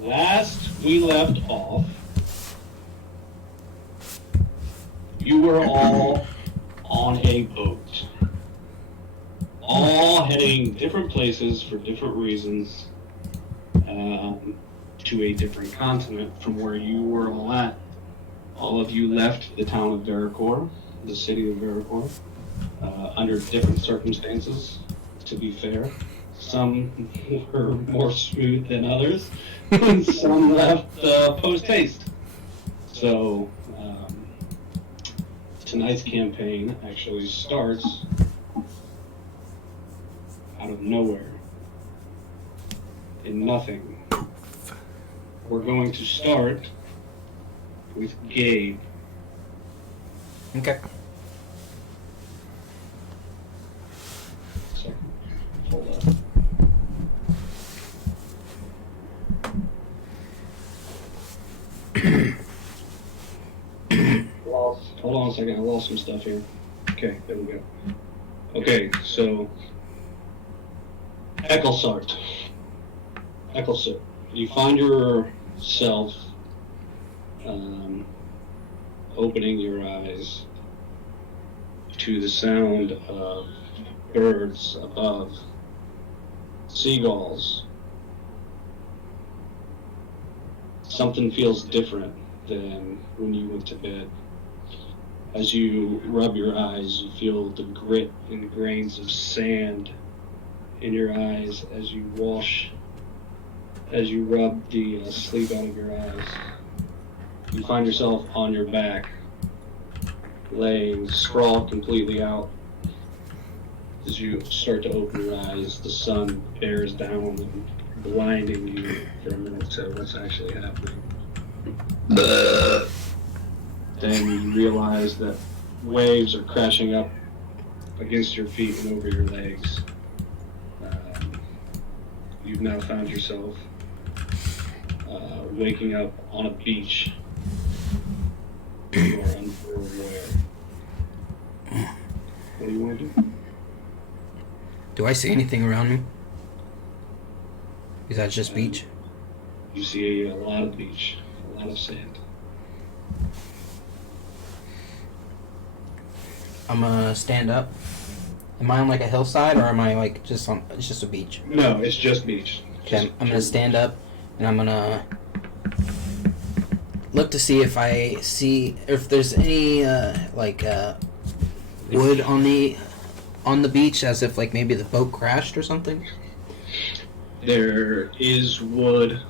Last we left off, you were all on a boat. All heading different places for different reasons, to a different continent from where you were all at. All of you left the town of Veracor, the city of Veracor, under different circumstances, to be fair. Some were more smooth than others, and some left post-haste. So, tonight's campaign actually starts out of nowhere, in nothing. We're going to start with Gabe. Okay. So, hold up. Hold on a second, I lost some stuff here. Okay, there we go. Okay, so Ecclesart, you find yourself opening your eyes to the sound of birds above, seagulls. Something feels different than when you went to bed. As you rub your eyes, you feel the grit and grains of sand in your eyes as you rub the sleep out of your eyes. You find yourself on your back, laying sprawled completely out. As you start to open your eyes, the sun bears down and blinding you for a minute to what's actually happening. Then you realize that waves are crashing up against your feet and over your legs. You've now found yourself waking up on a beach. You are unaware. What do you want to do? Do I see anything around me? Is that just beach? You see a lot of beach, a lot of sand. I'm gonna stand up. Am I on like a hillside or am I like just on? It's just a beach. No, it's just beach. Okay, I'm gonna stand up and I'm gonna look to see if there's any wood on the beach, as if like maybe the boat crashed or something. There is wood.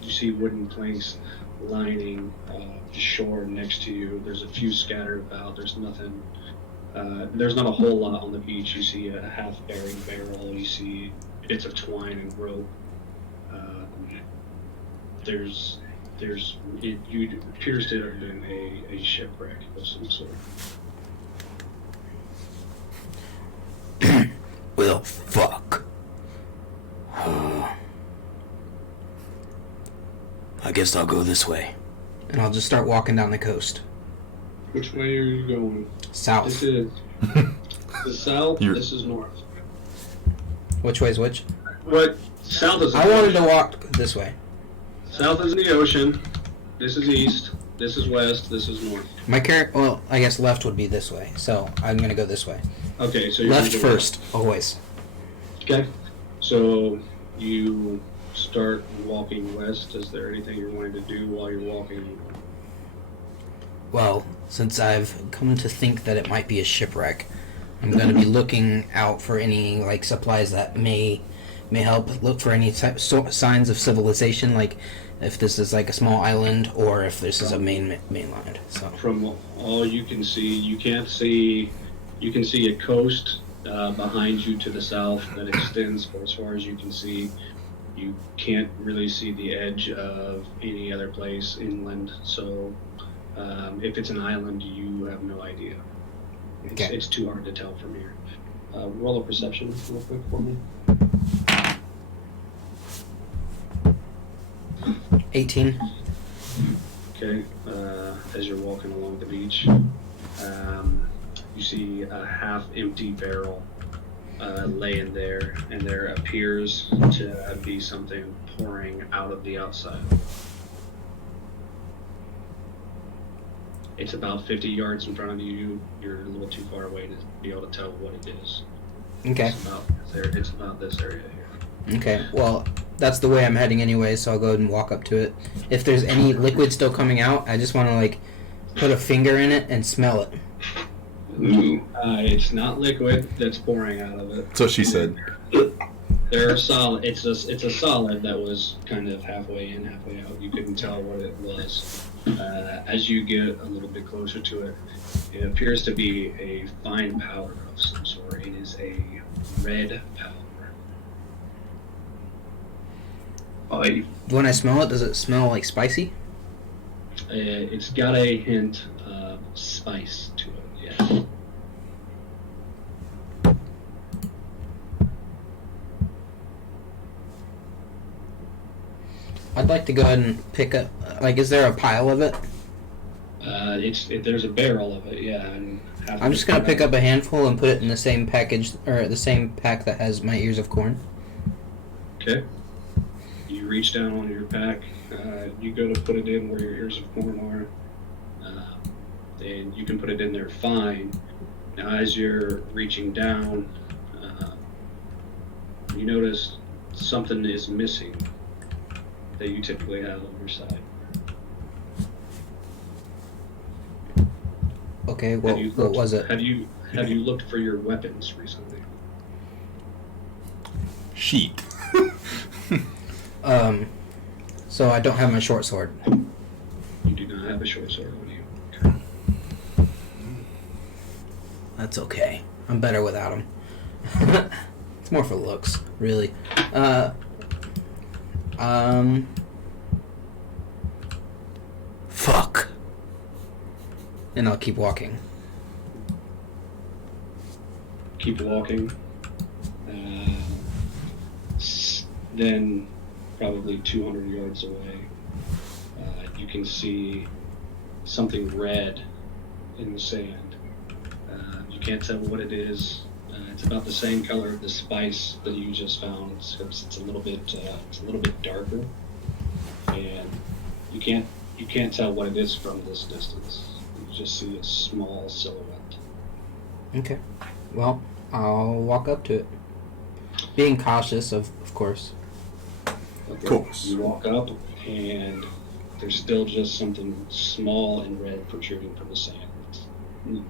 You see wooden planks lining the shore next to you. There's a few scattered about. There's nothing. There's not a whole lot on the beach. You see a half-bearing barrel. You see bits of twine and rope. It appears to have been a shipwreck of some sort. Well, fuck. I guess I'll go this way. And I'll just start walking down the coast. Which way are you going? South. This is the south. This is north. Which way is which? What? South is. I wanted to walk this way. South is in the ocean. This is east. This is west. This is north. Well, I guess left would be this way. So I'm gonna go this way. Okay, so you're left first, always. Okay, so you start walking west. Is there anything you're wanting to do while you're walking? Well, since I've come to think that it might be a shipwreck, I'm going to be looking out for any like supplies that may help. Look for any signs of civilization, like if this is like a small island or if this is a mainland. So from all you can see, you can see a coast behind you to the south that extends for as far as you can see. You can't really see the edge of any other place inland, so if it's an island, you have no idea. It's too hard to tell from here. Roll a perception real quick for me. 18. Okay, as you're walking along the beach, you see a half-empty barrel laying there, and there appears to be something pouring out of the outside. It's about 50 yards in front of you. You're a little too far away to be able to tell what it is. Okay. It's about this area here. Okay. Well, that's the way I'm heading anyway, so I'll go ahead and walk up to it. If there's any liquid still coming out, I just want to like put a finger in it and smell it. Ooh. It's not liquid that's pouring out of it. That's what she said. They're solid. It's a solid that was kind of halfway in, halfway out. You couldn't tell what it was. As you get a little bit closer to it, it appears to be a fine powder of some sort. It is a red powder. When I smell it, does it smell like spicy? It's got a hint of spice to it, yes. I'd like to go ahead and pick up. Like, is there a pile of it? There's a barrel of it, yeah. And I'm just gonna pick up a handful and put it in the same package, or the same pack that has my ears of corn. Okay. You reach down on your pack. You go to put it in where your ears of corn are. And you can put it in there fine. Now, as you're reaching down, you notice something is missing that you typically have on your side. Okay, what was it? Have you looked for your weapons recently? Sheet. So I don't have my short sword. You do not have a short sword on you. Okay. That's okay. I'm better without them. It's more for looks, really. Fuck. And I'll keep walking. Keep walking. Then, probably 200 yards away, you can see something red in the sand. You can't tell what it is. It's about the same color of the spice that you just found. It's a little bit darker, and you can't tell what it is from this distance. You just see a small silhouette. Okay. Well, I'll walk up to it. Being cautious, of course. Okay. Cool. You walk up, and there's still just something small and red protruding from the sand.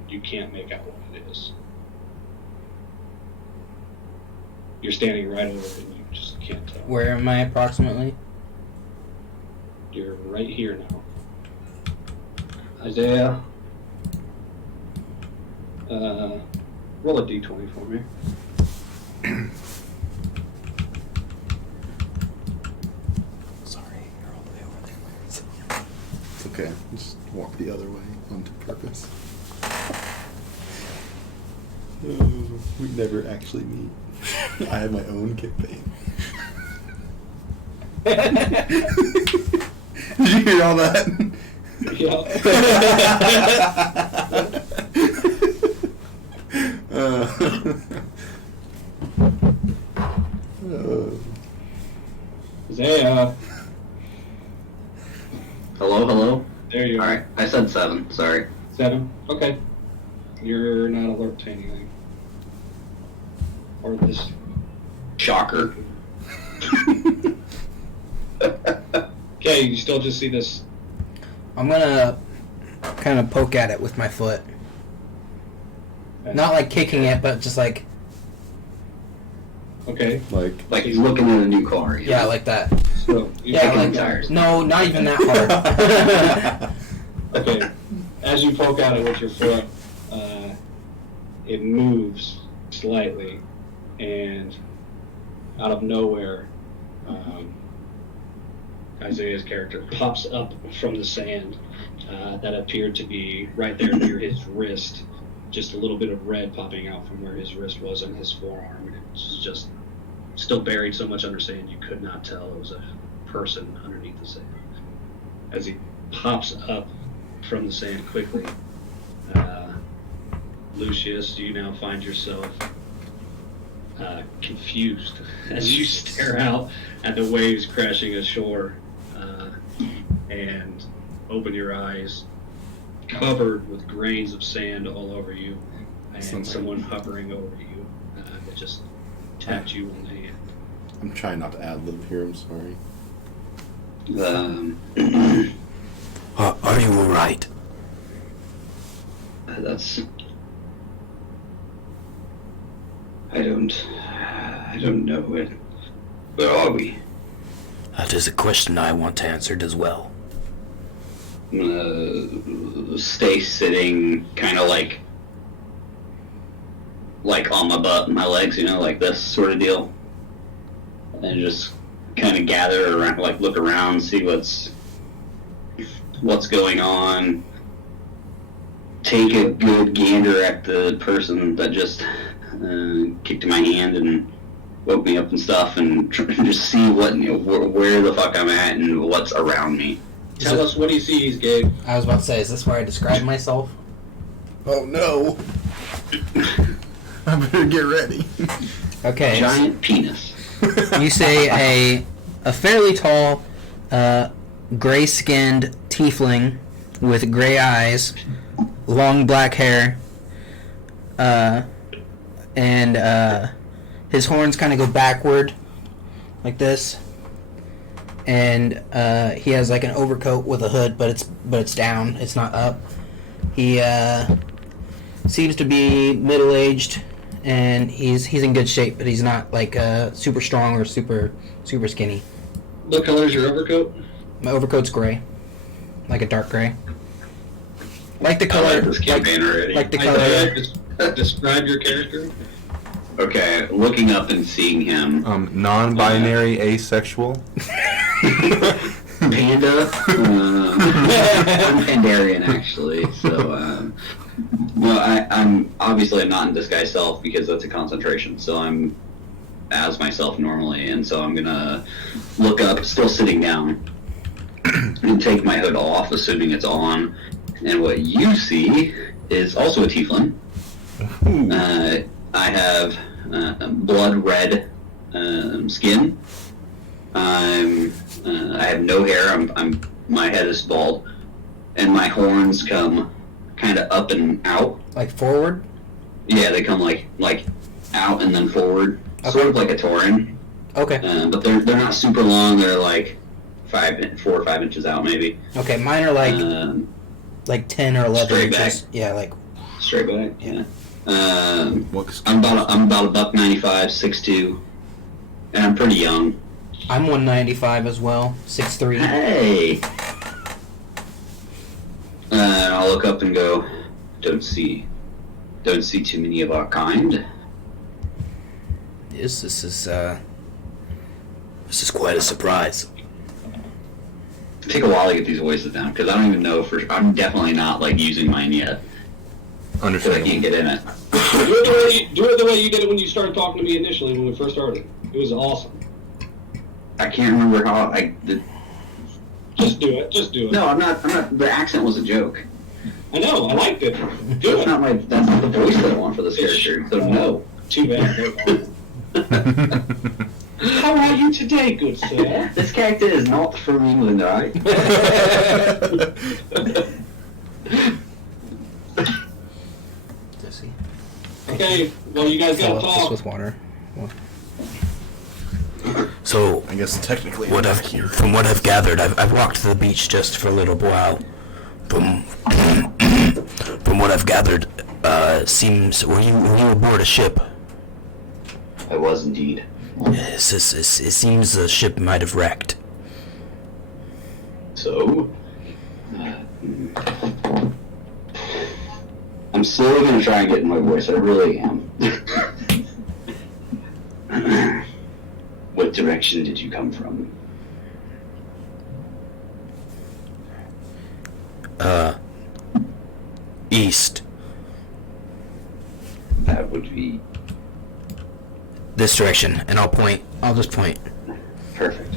You can't make out what it is. You're standing right over it, and you just can't tell. Where am I approximately? You're right here now. Isaiah, roll a d20 for me. Sorry, you're all the way over there. It's okay. Just walk the other way on purpose. Oh, we never actually meet. I have my own campaign. Did you hear all that? Yeah. Isaiah, Hello? there you are. Alright, I said 7, sorry. 7? Okay. You're not alert to anything. Or this. Shocker. Okay, you still just see this. I'm gonna kind of poke at it with my foot. Not like kicking it, but just like, Okay. Like he's looking at a new car. You yeah, know? like that. So, Yeah, kicking like tires. no, not even that hard. Okay. As you poke at it with your foot, it moves slightly, and out of nowhere, Isaiah's character pops up from the sand that appeared to be right there near his wrist. Just a little bit of red popping out from where his wrist was and his forearm. It was just still buried so much under sand you could not tell it was a person underneath the sand. As he pops up from the sand quickly, Lucius, you now find yourself confused as you stare out at the waves crashing ashore and open your eyes, covered with grains of sand all over you, and someone hovering over you that just tapped you on the hand. I'm trying not to ad-lib here, I'm sorry. Are you alright? That's... I don't know it. Where are we? That is a question I want answered as well. Stay sitting, kind of like on my butt and my legs, like this sort of deal. And just kind of gather around, like look around, see what's going on. Take a good gander at the person that just kicked my hand and woke me up and stuff, and just see where the fuck I'm at and what's around me. Tell us what he sees, Gabe. I was about to say, is this where I describe myself? Oh no! I better get ready. Okay. Giant penis. You say a fairly tall, gray-skinned tiefling with gray eyes, long black hair, and his horns kind of go backward, like this. And he has like an overcoat with a hood, but it's down. It's not up. He seems to be middle-aged, and he's in good shape, but he's not like super strong or super skinny. What color is your overcoat? My overcoat's gray, like a dark gray. Like the color. I like this campaign already. Like the color. Describe your character. Okay, looking up and seeing him. Non-binary, asexual. Panda. I'm Pandarian, actually. So, I'm obviously not in disguise self because that's a concentration. So I'm as myself normally, and so I'm gonna look up, still sitting down, and take my hood off, assuming it's on. And what you see is also a tiefling. I have blood red skin. I have no hair. My head is bald, and my horns come kind of up and out. Like forward? Yeah, they come like out and then forward, Okay. sort of like a tauren. Okay. But they're not super long. They're like 4 or 5 inches out, maybe. Okay, mine are like 10 or 11 straight inches. back. Yeah, like Straight back. Yeah. I'm What's about $1.95, 6'2", and I'm pretty young. I'm 195 as well, 6'3". Hey. And I'll look up and go, don't see too many of our kind. Yes, this is quite a surprise. Take a while to get these voices down because I don't even know I'm definitely not like using mine yet. Because I can't get in it. Do it the way you did it when you started talking to me initially when we first started. It was awesome. I can't remember how I did. Just do it. Just do it. No, I'm not. The accent was a joke. I know. I liked it. Do That's it. that's not the voice that I want for this character. So no. Too bad. How are you today, good sir? This character is not from England, right? Jesse. Okay. Well, you guys gotta Fill up this talk. with water. So, I guess technically. from what I've gathered, I've walked to the beach just for a little while. From what I've gathered, seems were you aboard a ship? I was indeed. Yes, it seems the ship might have wrecked. So, I'm slowly gonna try and get in my voice. I really am. What direction did you come from? East. That would be This direction, and I'll just point. perfect.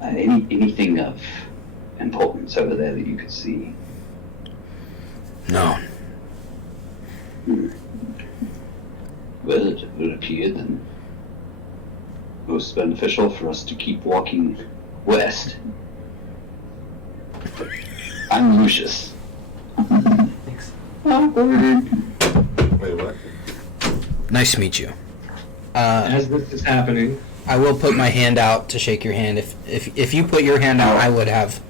Anything of importance over there that you could see? No. Well, it would appear then most beneficial for us to keep walking west. I'm Lucius. Awkward. Wait, what? Nice to meet you. As this is happening, I will put my hand out to shake your hand. If you put your hand out, I would have.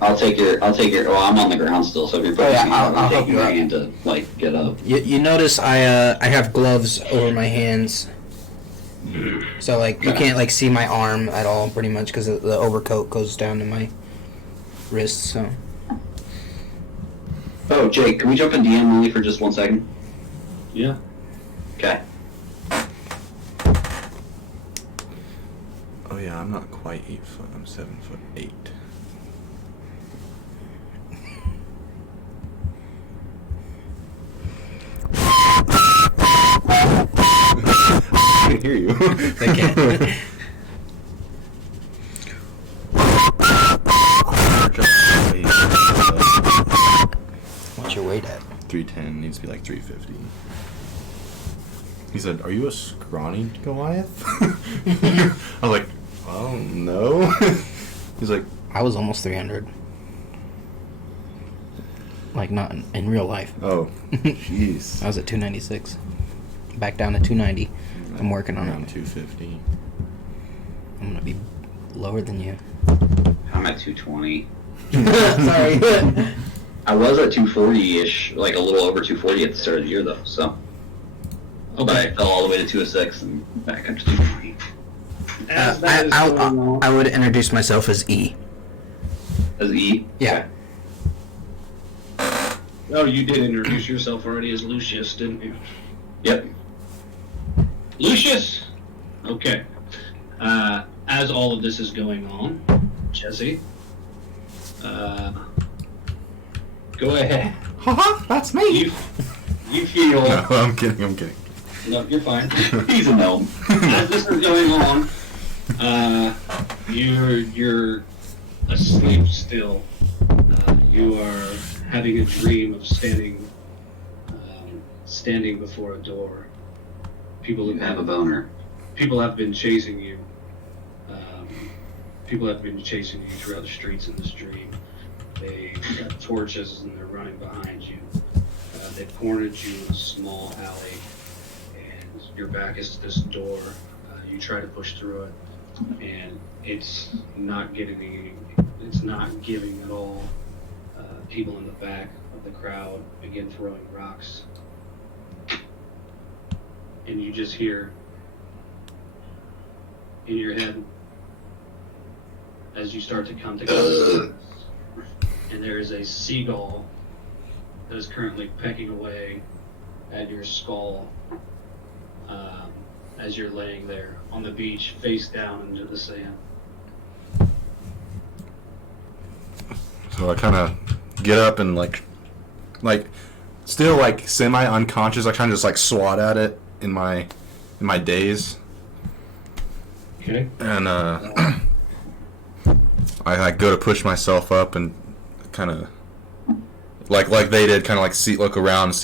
I'll take your. Well, I'm on the ground still, so if you're putting yeah, me out, I'll I'm help taking you my out. hand to get up. You notice I have gloves over my hands, so like you can't like see my arm at all, pretty much, because the overcoat goes down to my wrist. So Oh, Jake, can we jump in DM only for just 1 second? yeah. Okay. Oh yeah, I'm not quite 8 foot. I'm 7'8". I can hear you. they can't. What's your weight at? 310 needs to be like 350. He said, "Are you a scrawny Goliath?" I was like, "Oh no." He's like, I was almost 300. Like not in real life. "Oh, jeez." I was at 296. Back down to 290. I'm working on around it. 250. I'm gonna be lower than you. I'm at 220. Sorry. I was at 240-ish, like a little over 240 at the start of the year, though. So, but I fell all the way to 206 and back up to 220. As that is going on, I would introduce myself as E. As E. Yeah. oh, you did introduce yourself already as Lucius, didn't you? Yep. Lucius! Okay. As all of this is going on, Jesse, go ahead. Haha, that's me. You feel... No, I'm kidding. No, you're fine. He's a gnome. As this is going on, you're asleep still. You are having a dream of standing before a door. You have a boner. People have been chasing you. People have been chasing you throughout the streets in this dream. They got torches and they're running behind you. They've cornered you in a small alley, and your back is to this door. You try to push through it, and it's not giving at all. People in the back of the crowd begin throwing rocks, and you just hear in your head as you start to come together, and there is a seagull that is currently pecking away at your skull as you're laying there on the beach, face down into the sand. So I kind of get up and like still like semi unconscious. I kind of just like swat at it in my daze, Okay. and I like go to push myself up and kind of like they did, kind of like look around and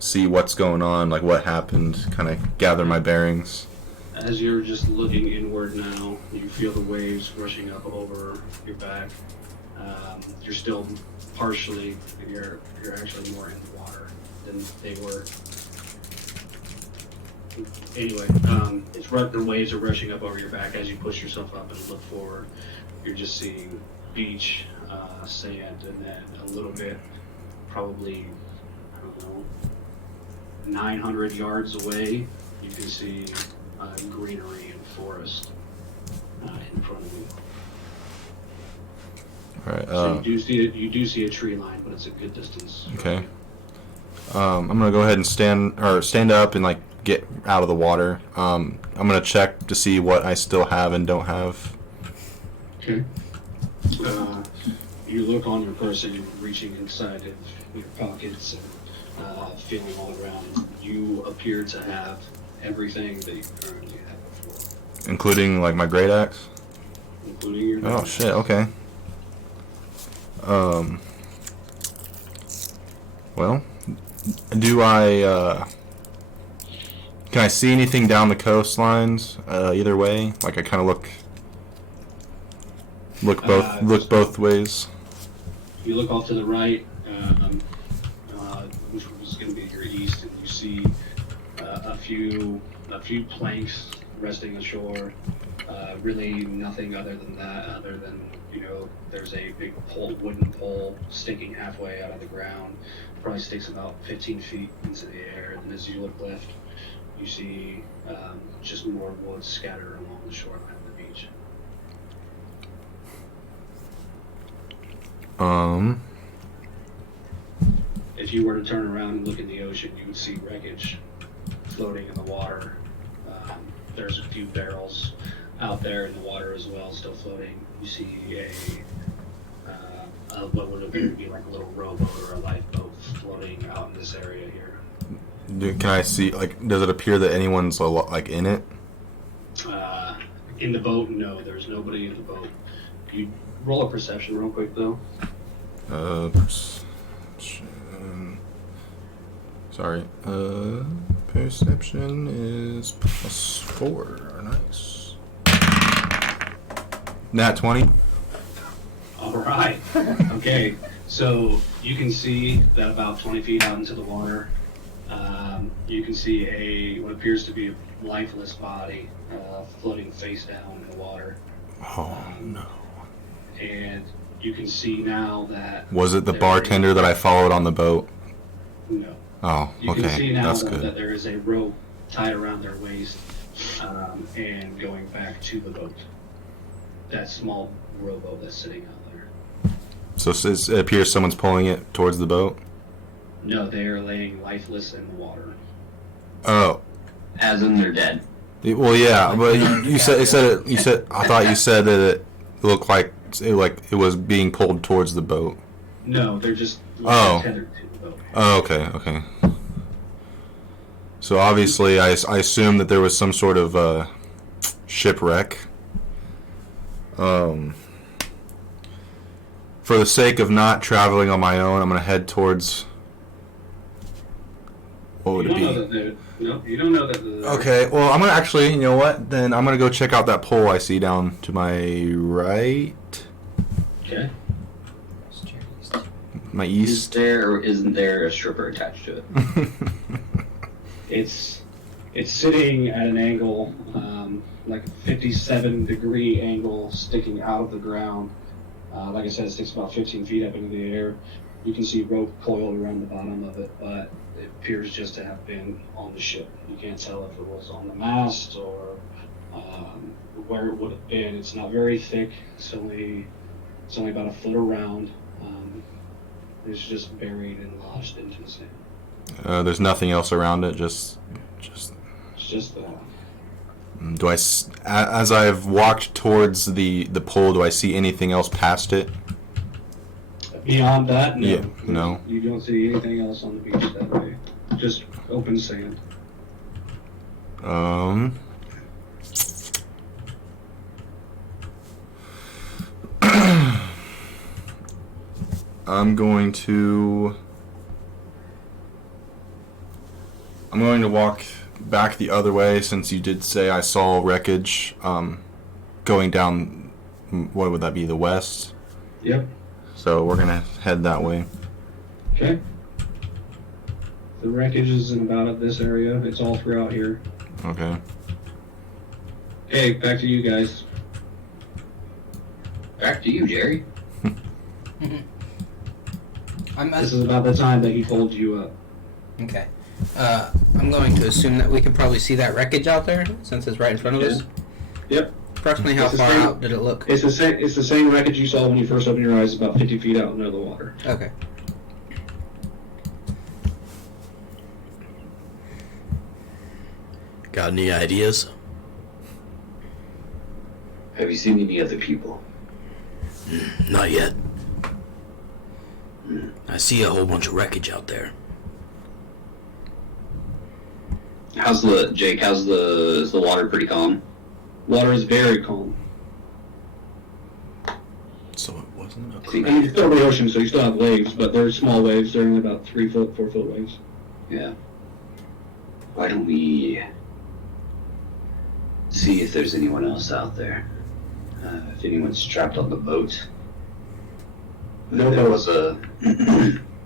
see what's going on, like what happened, kind of gather my bearings. As you're just looking inward now, you feel the waves rushing up over your back. You're still partially, you're actually more in the water than they were. Anyway, the waves are rushing up over your back as you push yourself up and look forward. You're just seeing beach, sand, and then a little bit, probably, I don't know, 900 yards away, you can see greenery and forest in front of you. All right. So you do see a tree line, but it's a good distance. Okay. I'm gonna go ahead and stand up and like get out of the water. I'm gonna check to see what I still have and don't have. Okay. You look on your person, reaching inside of your pockets and feeling all around. You appear to have everything that you currently have before, Including like my great axe. including your. Oh shit. Okay. Well, do I Can I see anything down the coastlines? Either way, like I kind of look both ways. You look off to the right, which was going to be your east, and you see a few planks resting ashore. Really nothing other than that, other than, there's a big wooden pole sticking halfway out of the ground. Probably sticks about 15 feet into the air. And as you look left, you see just more woods scattered along the shoreline of the beach. If you were to turn around and look in the ocean, you would see wreckage floating in the water. There's a few barrels out there in the water as well, still floating. You see what would appear to be like a little rowboat or a lifeboat floating out in this area here. Can I see, like, does it appear that anyone's like in it? In the boat, no, there's nobody in the boat. You roll a perception real quick though. Perception. Sorry. Perception is +4. Nice. Nat 20. All right. Okay. So you can see that about 20 feet out into the water, you can see what appears to be a lifeless body floating face down in the water. Oh no. And you can see now that... Was it the bartender that I followed on the boat? No. Oh, You okay. can see now That's that good. there is a rope tied around their waist and going back to the boat. That small rowboat that's sitting out there. So it appears someone's pulling it towards the boat? No, they are laying lifeless in the water. Oh. As in they're dead. Well, yeah, but you said I thought you said that it looked like it was being pulled towards the boat. No, they're just tethered to the boat. Oh, okay. So obviously, I assume that there was some sort of shipwreck. For the sake of not traveling on my own, I'm gonna head towards. What would it be? You don't know that. Okay, well, I'm gonna actually, you know what? Then I'm gonna go check out that pole I see down to my right. Okay. My Is east. there or isn't there a stripper attached to it? It's sitting at an angle, like a 57-degree angle, sticking out of the ground. Like I said, it sticks about 15 feet up into the air. You can see rope coiled around the bottom of it, but it appears just to have been on the ship. You can't tell if it was on the mast or where it would have been. It's not very thick. It's only about a foot around. It's just buried and lodged into the sand. There's nothing else around it. Just. It's just that. Do I, as I've walked towards the pole, do I see anything else past it? Beyond that, no. Yeah, no. You don't see anything else on the beach that way. Just open sand. I'm going to walk back the other way, since you did say I saw wreckage going down. What would that be, the west? Yep. So we're gonna head that way. Okay. The wreckage is in about this area. It's all throughout here. Okay. Okay, back to you guys. Back to you, Jerry. This is about the time that he pulled you up. Okay. I'm going to assume that we can probably see that wreckage out there, since it's right in front of us. Yep. Approximately how It's the far same- out did it look? It's the same wreckage you saw when you first opened your eyes, about 50 feet out into the water. Okay. Got any ideas? Have you seen any other people? Not yet. I see a whole bunch of wreckage out there. How's the water pretty calm? Water is very calm. So it wasn't a And it's still the ocean, so you still have waves, but they're small waves. They're only about 3 foot, 4 foot waves. Yeah. Why don't we see if there's anyone else out there. If anyone's trapped on the boat. No There boat. was a.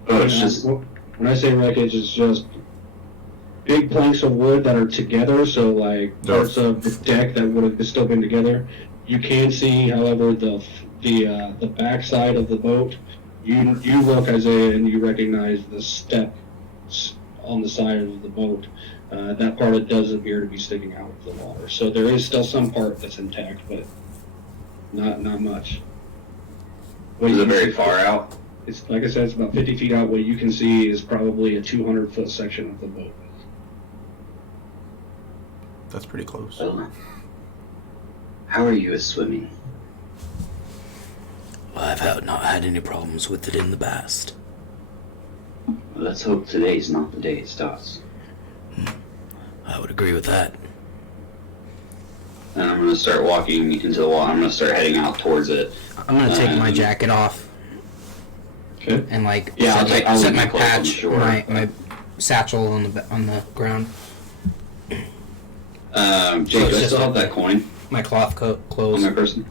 Oh, it's just. When I say wreckage, it's just big planks of wood that are together, so like parts of the deck that would have still been together. You can see, however, the backside of the boat. You look, Isaiah, and you recognize the steps on the side of the boat. That part it does appear to be sticking out of the water. So there is still some part that's intact, but not much. Was it very far out? It's like I said, it's about 50 feet out. What you can see is probably a 200-foot section of the boat. That's pretty close. Well, how are you at swimming? Well, I've not had any problems with it in the past. Well, let's hope today's not the day it starts. I would agree with that. And I'm going to start walking into the water. I'm going to start heading out towards it. I'm gonna take my jacket off Okay. and like Yeah, I'll set leave my my clothes on the patch, shore. my satchel on the ground, Jake, So do it's I just still have that coin my cloth on clothes. my person?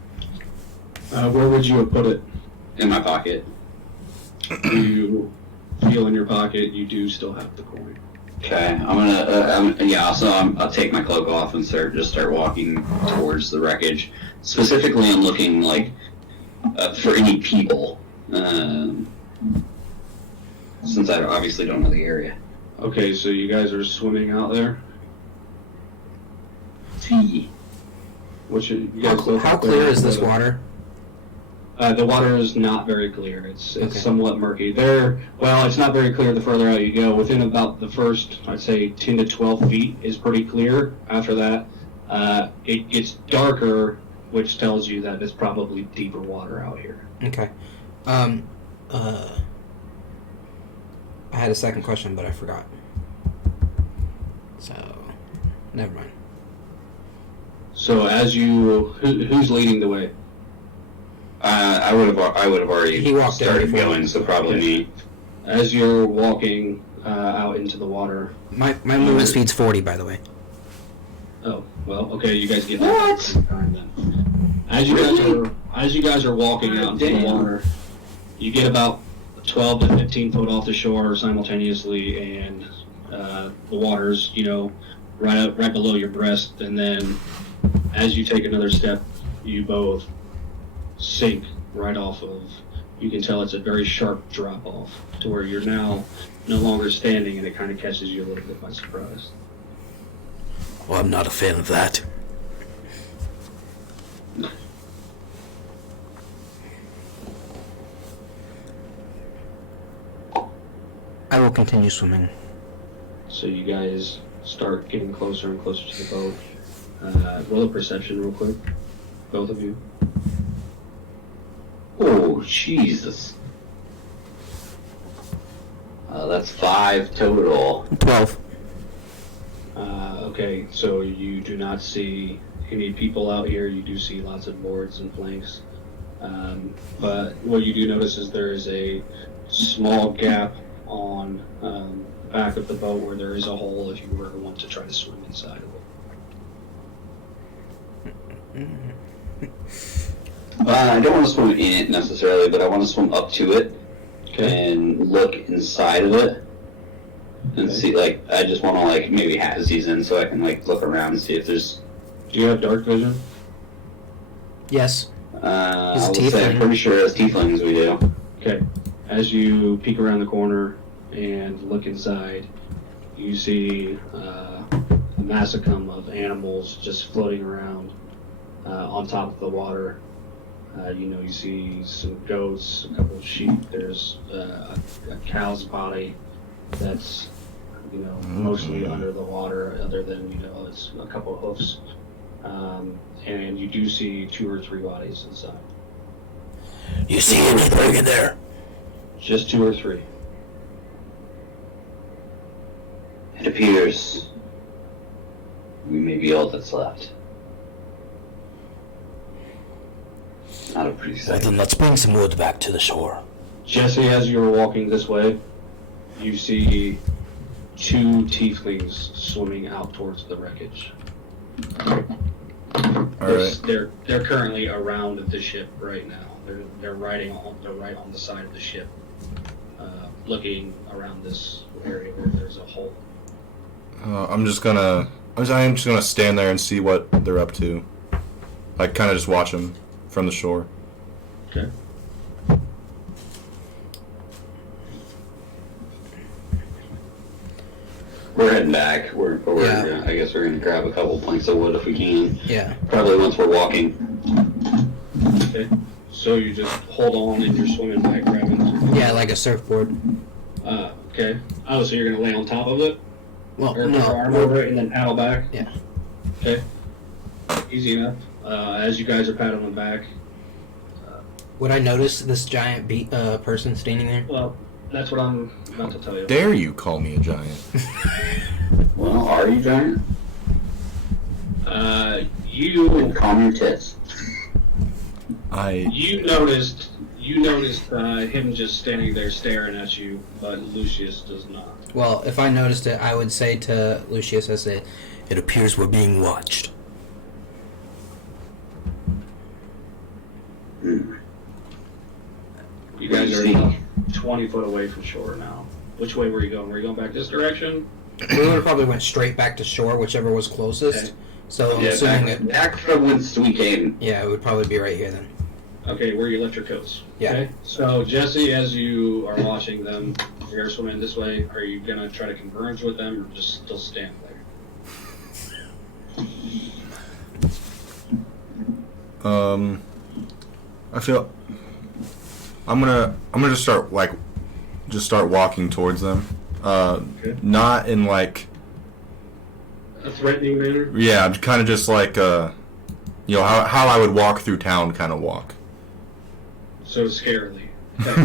Where would you have put it? In my pocket. You feel in your pocket. You do still have the coin. Okay, I'll take my cloak off and start walking towards the wreckage. Specifically, I'm looking like for any people, since I obviously don't know the area. Okay, so you guys are swimming out there. Tea. You guys both How have clear the- is this water? The water is not very clear. It's Okay. somewhat murky. It's not very clear the further out you go. Within about the first, I'd say, 10 to 12 feet is pretty clear. After that, it gets darker, which tells you that it's probably deeper water out here. Okay. I had a second question, but I forgot. So, never mind. So who's leading the way? I would have already He walked there started before. going, so probably me. As you're walking out into the water. My movement speed's 40, by the way. Oh, well, okay, you guys get that at the same time then. As you guys are walking out into the Damn. water, you get about 12 to 15 foot off the shore simultaneously, and the water's, right below your breast, and then as you take another step, you both sink right off of, you can tell it's a very sharp drop off to where you're now no longer standing, and it kind of catches you a little bit by surprise. Well, I'm not a fan of that. I will continue swimming. So you guys start getting closer and closer to the boat. Roll a perception real quick, both of you. Oh, Jesus. That's 5 total. 12. Okay, so you do not see any people out here. You do see lots of boards and planks. But what you do notice is there is a small gap on the back of the boat where there is a hole if you were to want to try to swim inside of it. I don't want to swim in it necessarily, but I want to swim up to it Okay. and look inside of it and Okay. see, I just want to, maybe halvesies in so I can, look around and see if there's... Do you have dark vision? Yes. He's a I will say, tiefling. I'm pretty sure as tieflings we do. Okay. As you peek around the corner and look inside, you see a massacum of animals just floating around on top of the water. You see some goats, a couple of sheep. There's a cow's body that's, mostly under the water, other than, it's a couple of hoofs. And you do see 2 or 3 bodies inside. You see anything in there? Just 2 or 3. It appears we may be all that's left. Not a pretty Well, sight. then let's bring some wood back to the shore. Jesse, as you were walking this way, you see 2 tieflings swimming out towards the wreckage. All right. They're currently around the ship right now. They're right on the side of the ship, looking around this area where there's a hole. I'm just gonna stand there and see what they're up to. Like, kind of just watch them from the shore. Okay. We're heading back. Yeah. I guess we're gonna grab a couple planks of wood if we can. Yeah. Probably once we're walking. Okay. So you just hold on and you're swimming back, grabbing. Yeah, like a surfboard. Okay. Oh, so you're gonna lay on top of it, Well, or put your arm over it, and then paddle back. Yeah. Okay. Easy enough. As you guys are paddling back. Would I notice this giant person standing there? Well, that's what I'm about to tell you. Dare you call me a giant? Well, are you giant? You Calm your tits. you noticed him just standing there staring at you, but Lucius does not. Well, if I noticed it, I would say to Lucius, I say, It appears we're being watched. You guys are about 20 foot away from shore now. Which way were you going? Were you going back this direction? we would have probably went straight back to shore, whichever was closest. Okay. So I'm Yeah, assuming it, back from whence we came. yeah, it would probably be right here then. Okay, where you left your coats. Yeah. Okay. So Jesse, as you are watching them, you're swimming this way. Are you gonna try to converge with them, or just still stand there? I feel I'm gonna just start walking towards them. Okay. Not in like, A threatening manner. yeah, kind of just like you know how I would walk through town kind of walk. So scarily. I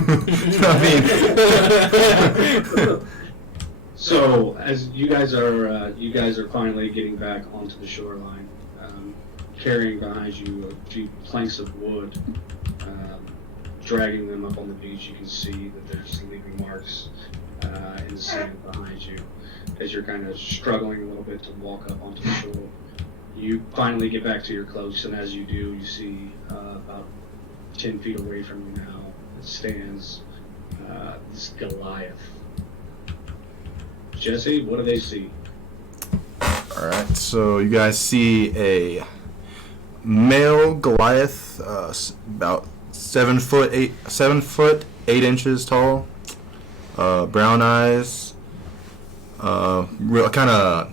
mean, So as you guys are finally getting back onto the shoreline, carrying behind you a few planks of wood, dragging them up on the beach. You can see that they're just leaving marks in the sand behind you as you're kind of struggling a little bit to walk up onto the shore. You finally get back to your cloaks, and as you do, you see about 10 feet away from you now, it stands this Goliath. Jesse, what do they see? all right, so you guys see a male Goliath, about 7 foot 8 inches tall, brown eyes, real kind of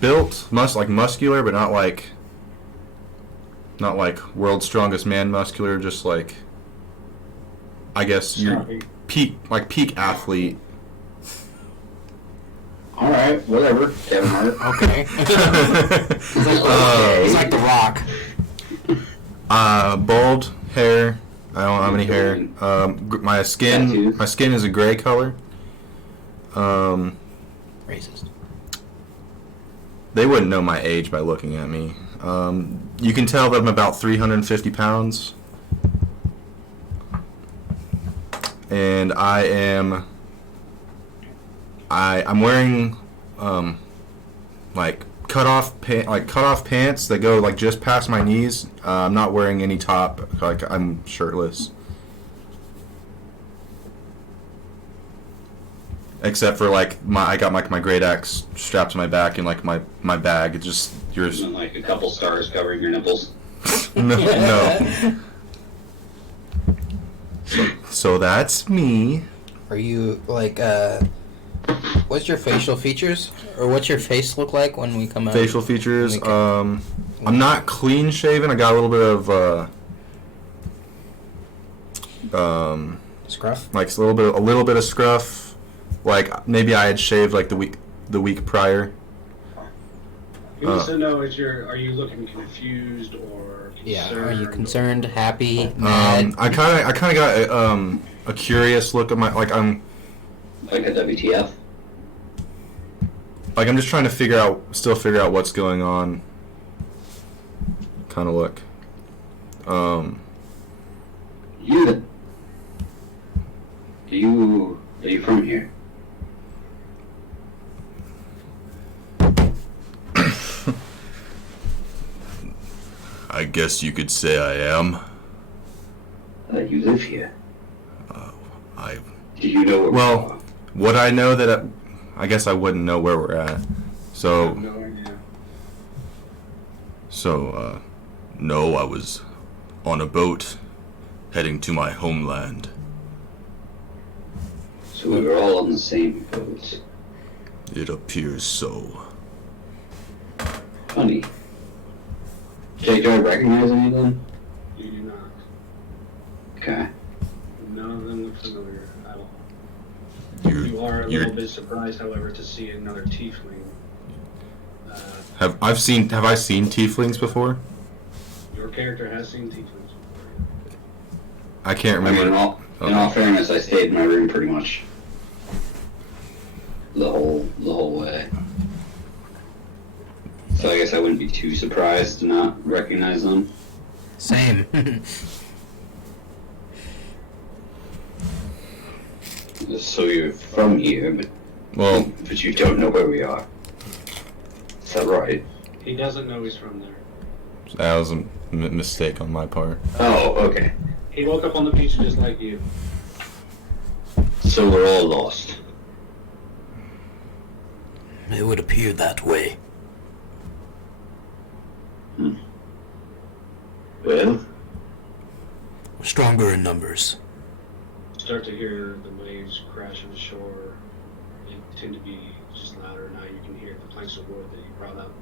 built, muscular, but not like world's strongest man muscular, just like, I guess your Stopping. peak athlete. All right, whatever. Kevin Hart. Okay. He's like The Rock. Bald hair. I don't have any hair. My skin Tattoos. is a gray color. Racist. They wouldn't know my age by looking at me. You can tell that I'm about 350 pounds. And I'm wearing like cut off pants that go like just past my knees. I'm not wearing any top. Like, I'm shirtless. Except for like I got my great axe strapped to my back and like my bag. It's just yours. And like a couple stars covering your nipples. No. So that's me. Are you like what's your facial features, or what's your face look like when we come out? Facial features. When we come- I'm not clean shaven. I got a little bit of Scruff. like a little bit of scruff. Like maybe I had shaved like the week prior. He wants to know, are you looking confused or concerned? Yeah. Are you concerned, happy, mad? I kind of got a curious look at my I'm Like a WTF. I'm just trying to figure out what's going on. Kind of look. Are you from here? guess you could say I am. You live here. I Do you know where we Well, are? would I know that? I guess I wouldn't know where we're at. I have So, no idea. no, I was on a boat heading to my homeland. So we were all on the same boat. It appears so. Funny. Jay, do I recognize any of them? You do not. Okay. None of them look familiar at all. You You are a you're- little bit surprised, however, to see another tiefling. have I seen tieflings before? Your character has seen tieflings before. I can't I mean, remember. in all fairness, I stayed in my room pretty much the whole way. So I guess I wouldn't be too surprised to not recognize them. Same. So you're from here, Well, but you don't know where we are. Is that right? He doesn't know he's from there. that was a mistake on my part. Oh, okay. He woke up on the beach just like you. So we're all lost. It would appear that way. Well, We're stronger in numbers. Start to hear the waves crash on shore. They tend to be just louder now. You can hear the planks of wood that you brought up.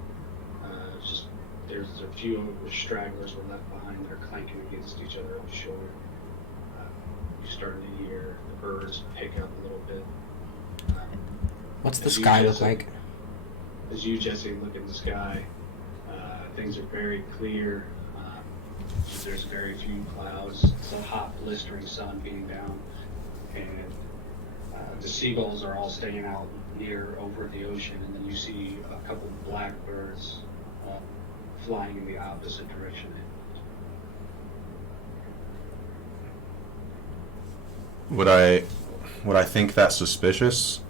Just there's a few stragglers were left behind that are clanking against each other on shore. You started to hear the birds pick up a little bit. What's the As you sky look Jesse- like? As you, Jesse, look at the sky, things are very clear. There's very few clouds. It's a hot, blistering sun beating down, and the seagulls are all staying out near over the ocean. And then you see a couple of blackbirds flying in the opposite direction. Would I think that's suspicious?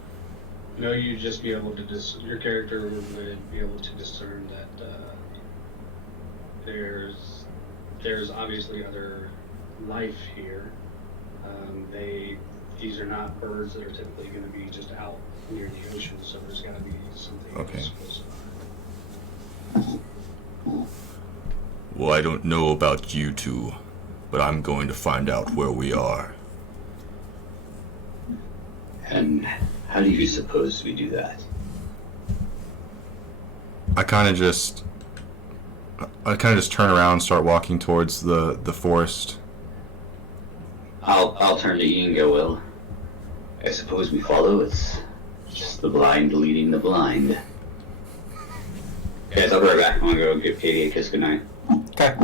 No, you just be able to your character would be able to discern that there's obviously other life here. These are not birds that are typically going to be just out near the ocean, so there's got to be something Okay. else close by. Well, I don't know about you two, but I'm going to find out where we are. and how do you suppose we do that? I kind of just turn around and start walking towards the forest. I'll turn to you and go, well, I suppose we follow. It's just the blind leading the blind. Guys, I'll be right back. I'm gonna go give Katie a kiss goodnight. Okay.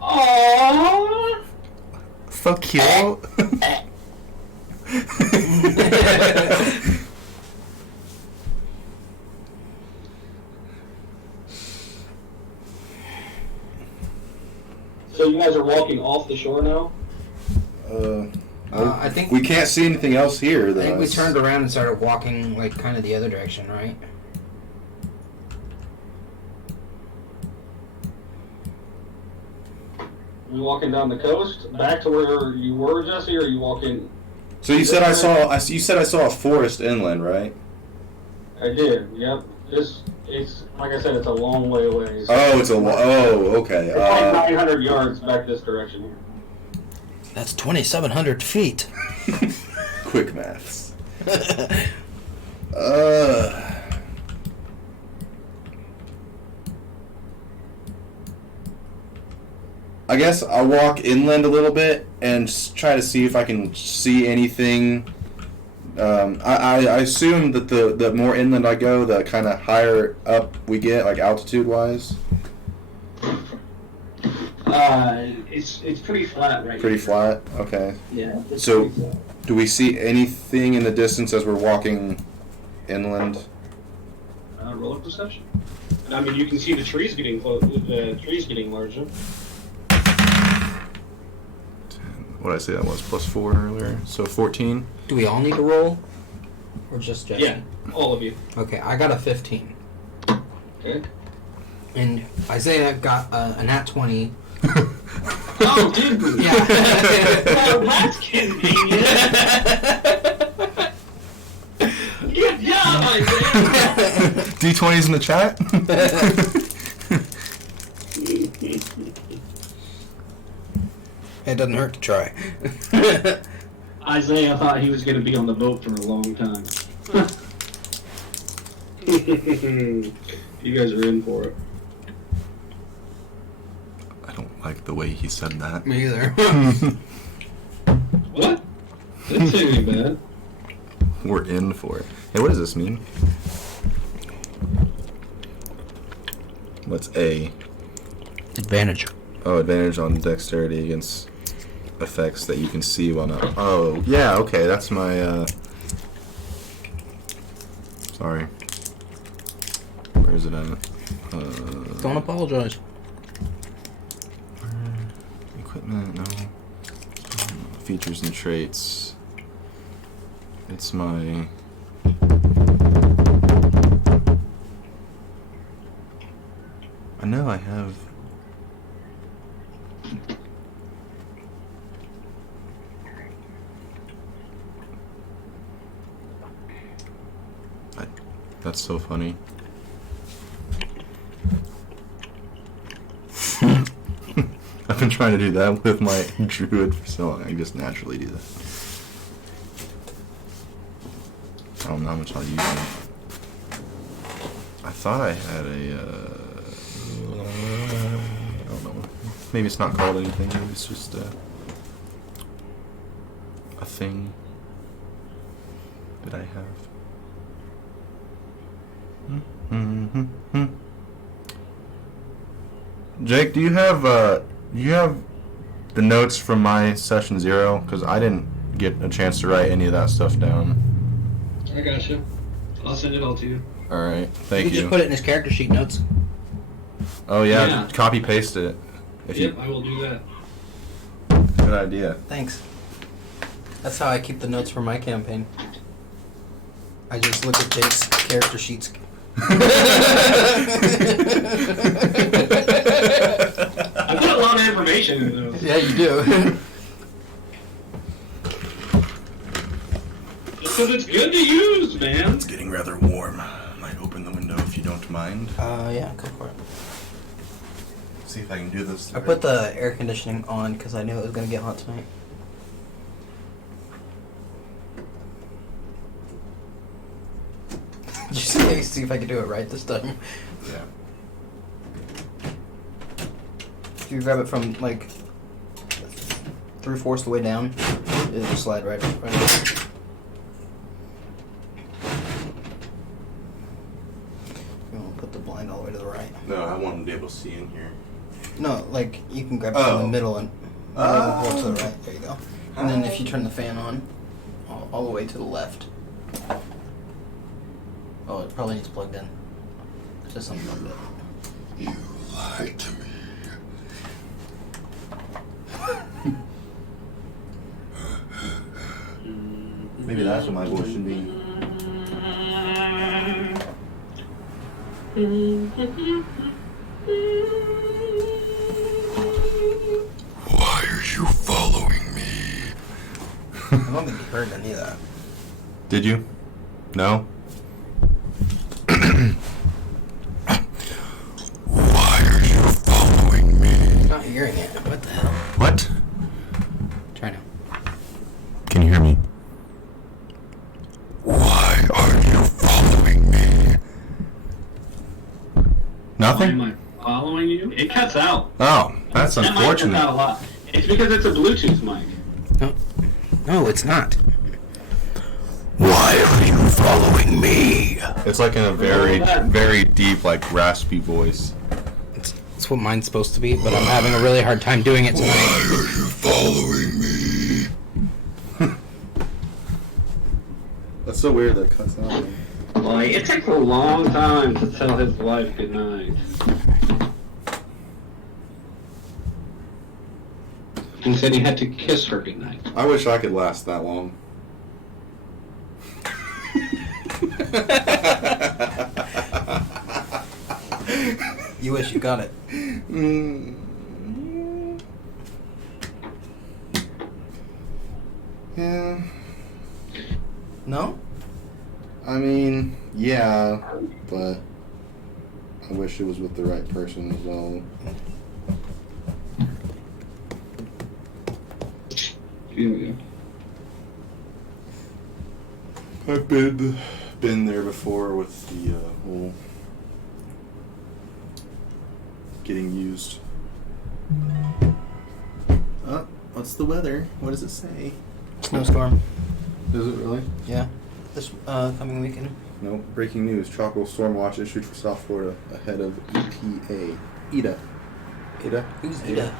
Aww. So cute. So you guys are walking off the shore now? I think We can't see anything else here. I Though. think we turned around and started walking like kind of the other direction, right? Are you walking down the coast back to where you were, Jesse, or are you walking? So you said I saw a forest inland, right? I did. Yep. It's like I said, it's a long way away. So Oh, okay. it's like 900 yards back this direction here. That's 2,700 feet. Quick maths. I guess I'll walk inland a little bit and try to see if I can see anything. I assume that the more inland I go, the kind of higher up we get, like altitude wise. It's pretty flat right Pretty here. flat. Okay. Yeah. it's So- pretty flat. Do we see anything in the distance as we're walking inland? Roll of perception. I mean, you can see the trees getting close. The trees getting larger. What did I say that was? +4 earlier. So 14. Do we all need to roll, or just Jesse? Yeah, all of you. Okay, I got a 15. Okay. And Isaiah got a nat 20. Oh, did we? Yeah. Well, that's convenient. Good job, Isaiah. D20's in the chat. It doesn't hurt to try. Isaiah thought he was going to be on the boat for a long time. You guys are in for it. I don't like the way he said that. Me either. What? Didn't say any bad. We're in for it. Hey, what does this mean? What's A? Advantage. Oh, advantage on dexterity against effects that you can see while not. Oh, yeah, okay, that's my, Sorry. Where is it at? Don't apologize. Equipment, no. Features and traits. It's my... I know I have... That's so funny. I've been trying to do that with my druid for so long. I just naturally do that. I don't know how much I'll use it. I thought I had a, I don't know. Maybe it's not called anything. Maybe it's just a thing that I have. Jake, do you have the notes from my session 0? Because I didn't get a chance to write any of that stuff down. I got you. I'll send it all to you. All right, thank You you. just put it in his character sheet notes. Oh yeah, Yeah. copy paste it. If Yep, I will do that. Good idea. Thanks. That's how I keep the notes for my campaign. I just look at Jake's character sheets. I put a lot of information in those. Yeah, you do. Because it's good to use, man. It's getting rather warm. I might open the window if you don't mind. Yeah, go for it. See if I can do this. I put the air conditioning on because I knew it was going to get hot tonight. Just see if I can do it right this time. Yeah. If you grab it from like 3/4 the way down, it'll just slide right over. You want to put the blind all the way to the right. No, I want to be able to see in here. No, like you can grab it from the Oh. middle and pull it to the right. There you go. And then if you turn the fan on, all the way to the left. Oh, it probably needs plugged in. It's just unplugged it. You lied to me. Maybe that's what my voice should be. Why are you following me? I don't think you heard any of that. Did you? No? Why are you following me? You're not hearing it. What the hell? What? Try now. Can you hear me? Why are you following me? Why Nothing? am I following you? It cuts out. Oh, that's That mic cuts unfortunate. out a lot. It's because it's a Bluetooth mic. No, it's not. Why are you following me? It's like in a very, Oh, that- very deep, like raspy voice. It's what mine's supposed to be, but I'm having a really hard time doing it Why tonight. are you following me? That's so weird that it cuts out. Like, it takes a long time to tell his wife goodnight. He said he had to kiss her goodnight. I wish I could last that long. You wish you got it. Yeah. No? I mean, yeah, but I wish it was with the right person as well. Yeah. I've been there before with the whole getting used. What's the weather? What does it say? Snowstorm. Is it really? Yeah. This coming weekend. No. Breaking news: tropical storm watch issued for South Florida ahead of ETA. Ida. Who's Ida?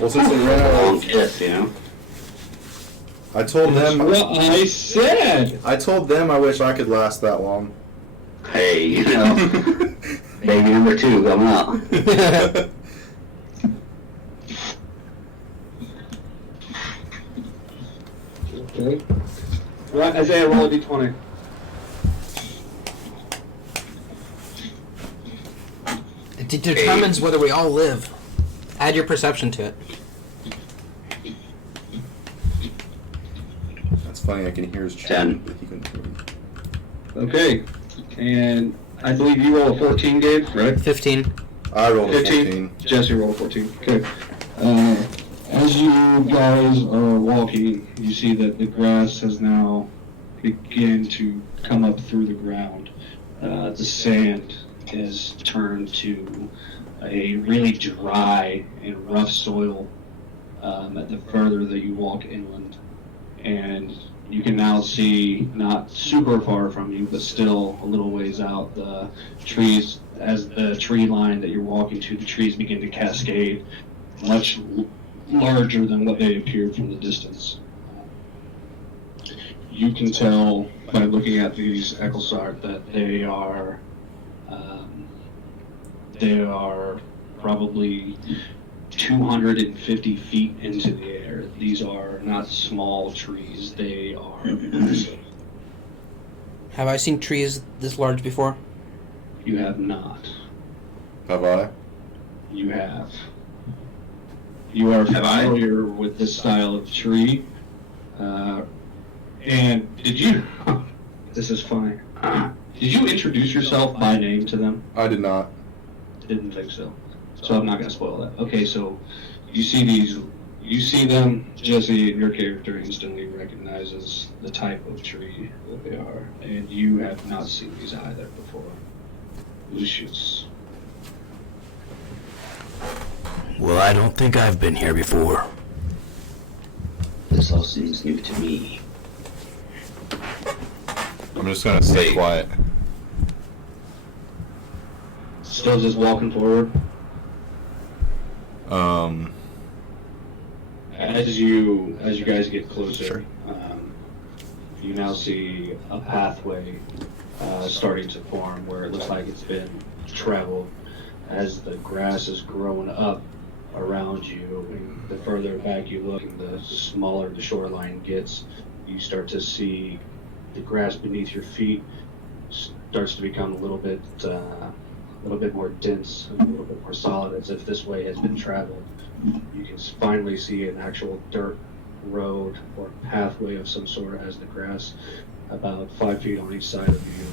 Well, since they ran out Long of, kiss, you know. I told them. What I said. I told them I wish I could last that long. Hey, you know, baby number 2 coming out. Okay. Right, Isaiah, roll a d20. It determines whether we all live. Add your perception to it. That's funny. I can hear his chat, 10. but he couldn't hear me. Okay. And I believe you roll a 14, Gabe, right? 15. I rolled a 15. 14. Jesse rolled a 14. Okay. As you guys are walking, you see that the grass has now begun to come up through the ground. The sand is turned to a really dry and rough soil the further that you walk inland. And you can now see, not super far from you, but still a little ways out, the trees, as the tree line that you're walking to, the trees begin to cascade, much larger than what they appeared from the distance. You can tell by looking at these Ecclesart that they are probably 250 feet into the air. These are not small trees, they are massive. Have I seen trees this large before? You have not. Have I? You have. You are familiar with this style of tree. And did you... This is funny. Did you introduce yourself by name to them? I did not. Didn't think so. So I'm not going to spoil that. Okay, so you see them, Jesse, your character instantly recognizes the type of tree that they are. And you have not seen these either before. Lucius. Well, I don't think I've been here before. This all seems new to me. I'm just gonna stay quiet. Still just walking forward. As you guys get closer, Sure. you now see a pathway starting to form where it looks like it's been traveled as the grass is growing up around you. And the further back you look and the smaller the shoreline gets, you start to see the grass beneath your feet starts to become a little bit more dense and a little bit more solid, as if this way has been traveled. You can finally see an actual dirt road or pathway of some sort as the grass about 5 feet on each side of you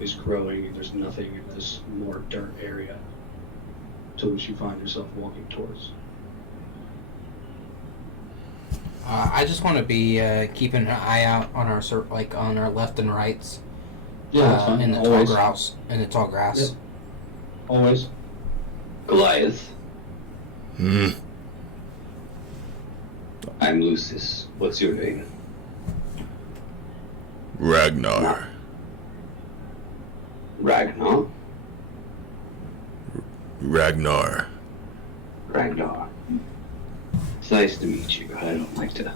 is growing, and there's nothing in this more dirt area to which you find yourself walking towards. I just want to be keeping an eye out on our on our left and rights. That's fine. In the Always. tall grass. In the tall grass. Yep. Always. Goliath, Hmm. I'm Leucis. What's your name? Ragnar. Ragnar? Ragnar. Ragnar. It's nice to meet you. I don't like to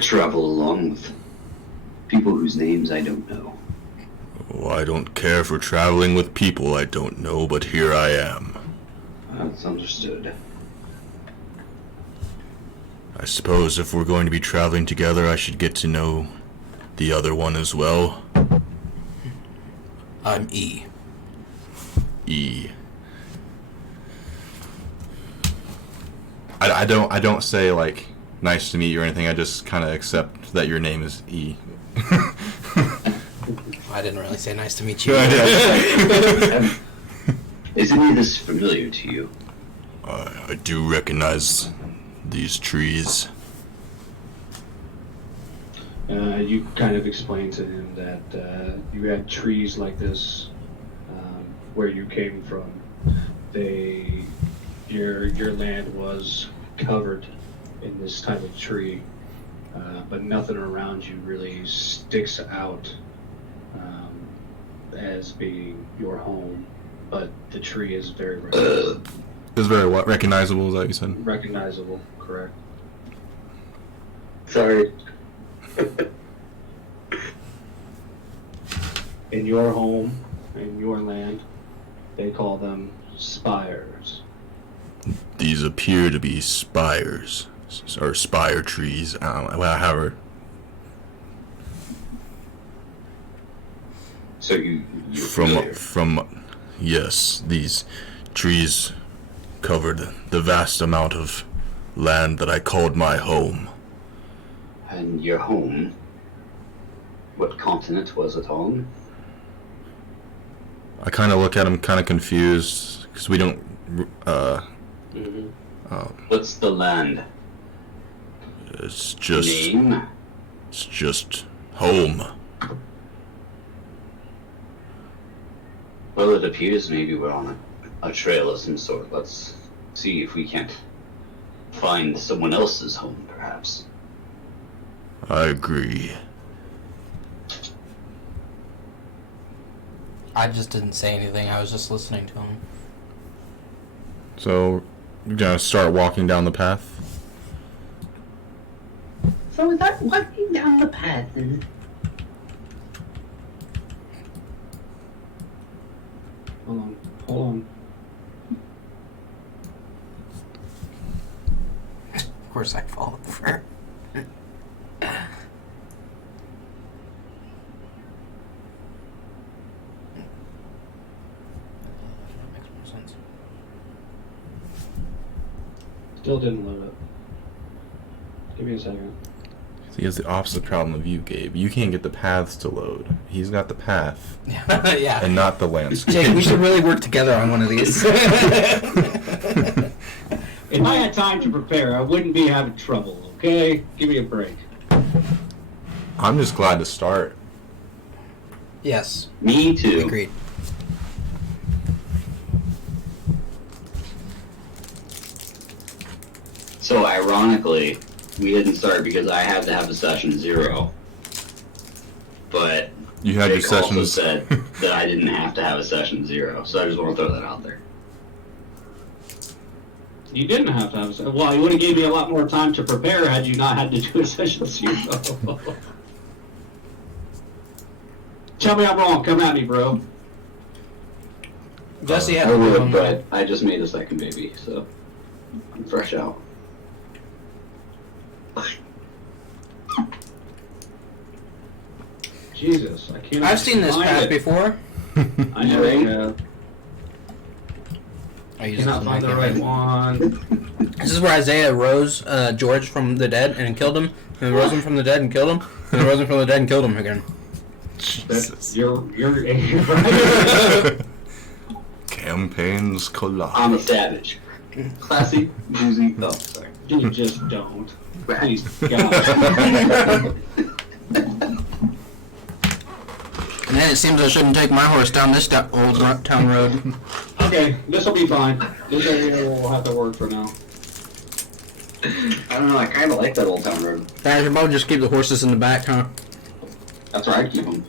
travel along with people whose names I don't know. Oh, I don't care for traveling with people I don't know, but here I am. That's understood. I suppose if we're going to be traveling together, I should get to know the other one as well. I'm E. E. I don't say like nice to meet you or anything. I just kind of accept that your name is E. I didn't really say nice to meet you. Is any of this familiar to you? I do recognize these trees. You kind of explained to him that you had trees like this where you came from. Your land was covered in this type of tree, but nothing around you really sticks out as being your home. But the tree is very It's very what recognizable, is that what you said? recognizable, correct? Sorry. In your home, in your land, they call them spires. These appear to be spires, or spire trees. However, So you're familiar. from yes, these trees covered the vast amount of land that I called my home. And your home, what continent was it on? I kind of look at him kind of confused because we don't. What's the land? It's just Name? it's just home. Well, it appears maybe we're on a trail of some sort. Let's see if we can't find someone else's home, perhaps. I agree. I just didn't say anything. I was just listening to him. So you're gonna start walking down the path. So is that walking down the path and Hold on. Of course, I fall over. Still didn't load up. Give me a second. He has the opposite problem of you, Gabe. You can't get the paths to load. He's got the path Yeah. and not the landscape. Jake, we should really work together on one of these. If I had time to prepare, I wouldn't be having trouble, okay? Give me a break. I'm just glad to start. Yes, Me too. agreed. So ironically, we didn't start because I had to have a session 0. But You had your Jake also sessions. said that I didn't have to have a session 0. So I just want to throw that out there. You didn't have to have a session. Well, you would have gave me a lot more time to prepare had you not had to do a session 0. Tell me I'm wrong. Come at me, bro. Jesse had I to do would, one. but I just made a second baby, so I'm fresh out. Jesus, I can't. I've seen this find path it. before. I know you have. I use Cannot find the right one. This is where Isaiah rose George from the dead and killed him, and then rose him from the dead and killed him, and then rose him from the dead and killed him again. You're right. Campaigns collide. I'm a savage. Classy, boozy. Oh, sorry. You just don't. Please, God. And then it seems I shouldn't take my horse down this old town road. Okay, this will be fine. This area will have to work for now. I don't know, I kind of like that old town road. I should probably just keep the horses in the back, huh? That's where I keep them.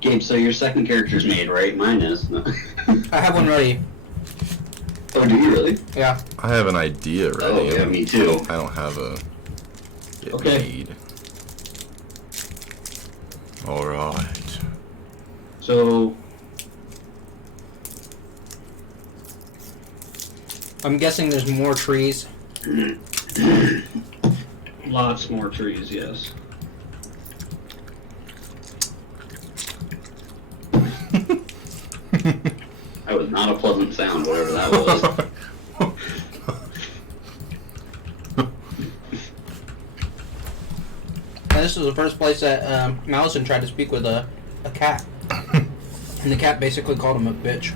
Gabe, so your second character's made, right? Mine is. No. I have one ready. Oh, do you really? Yeah. I have an idea Oh, ready. yeah, me too. I don't have a get Okay. made. Alright. So, I'm guessing there's more trees. lots more trees, yes. That was not a pleasant sound, whatever that was. And this is the first place that Malison tried to speak with a cat. And the cat basically called him a bitch.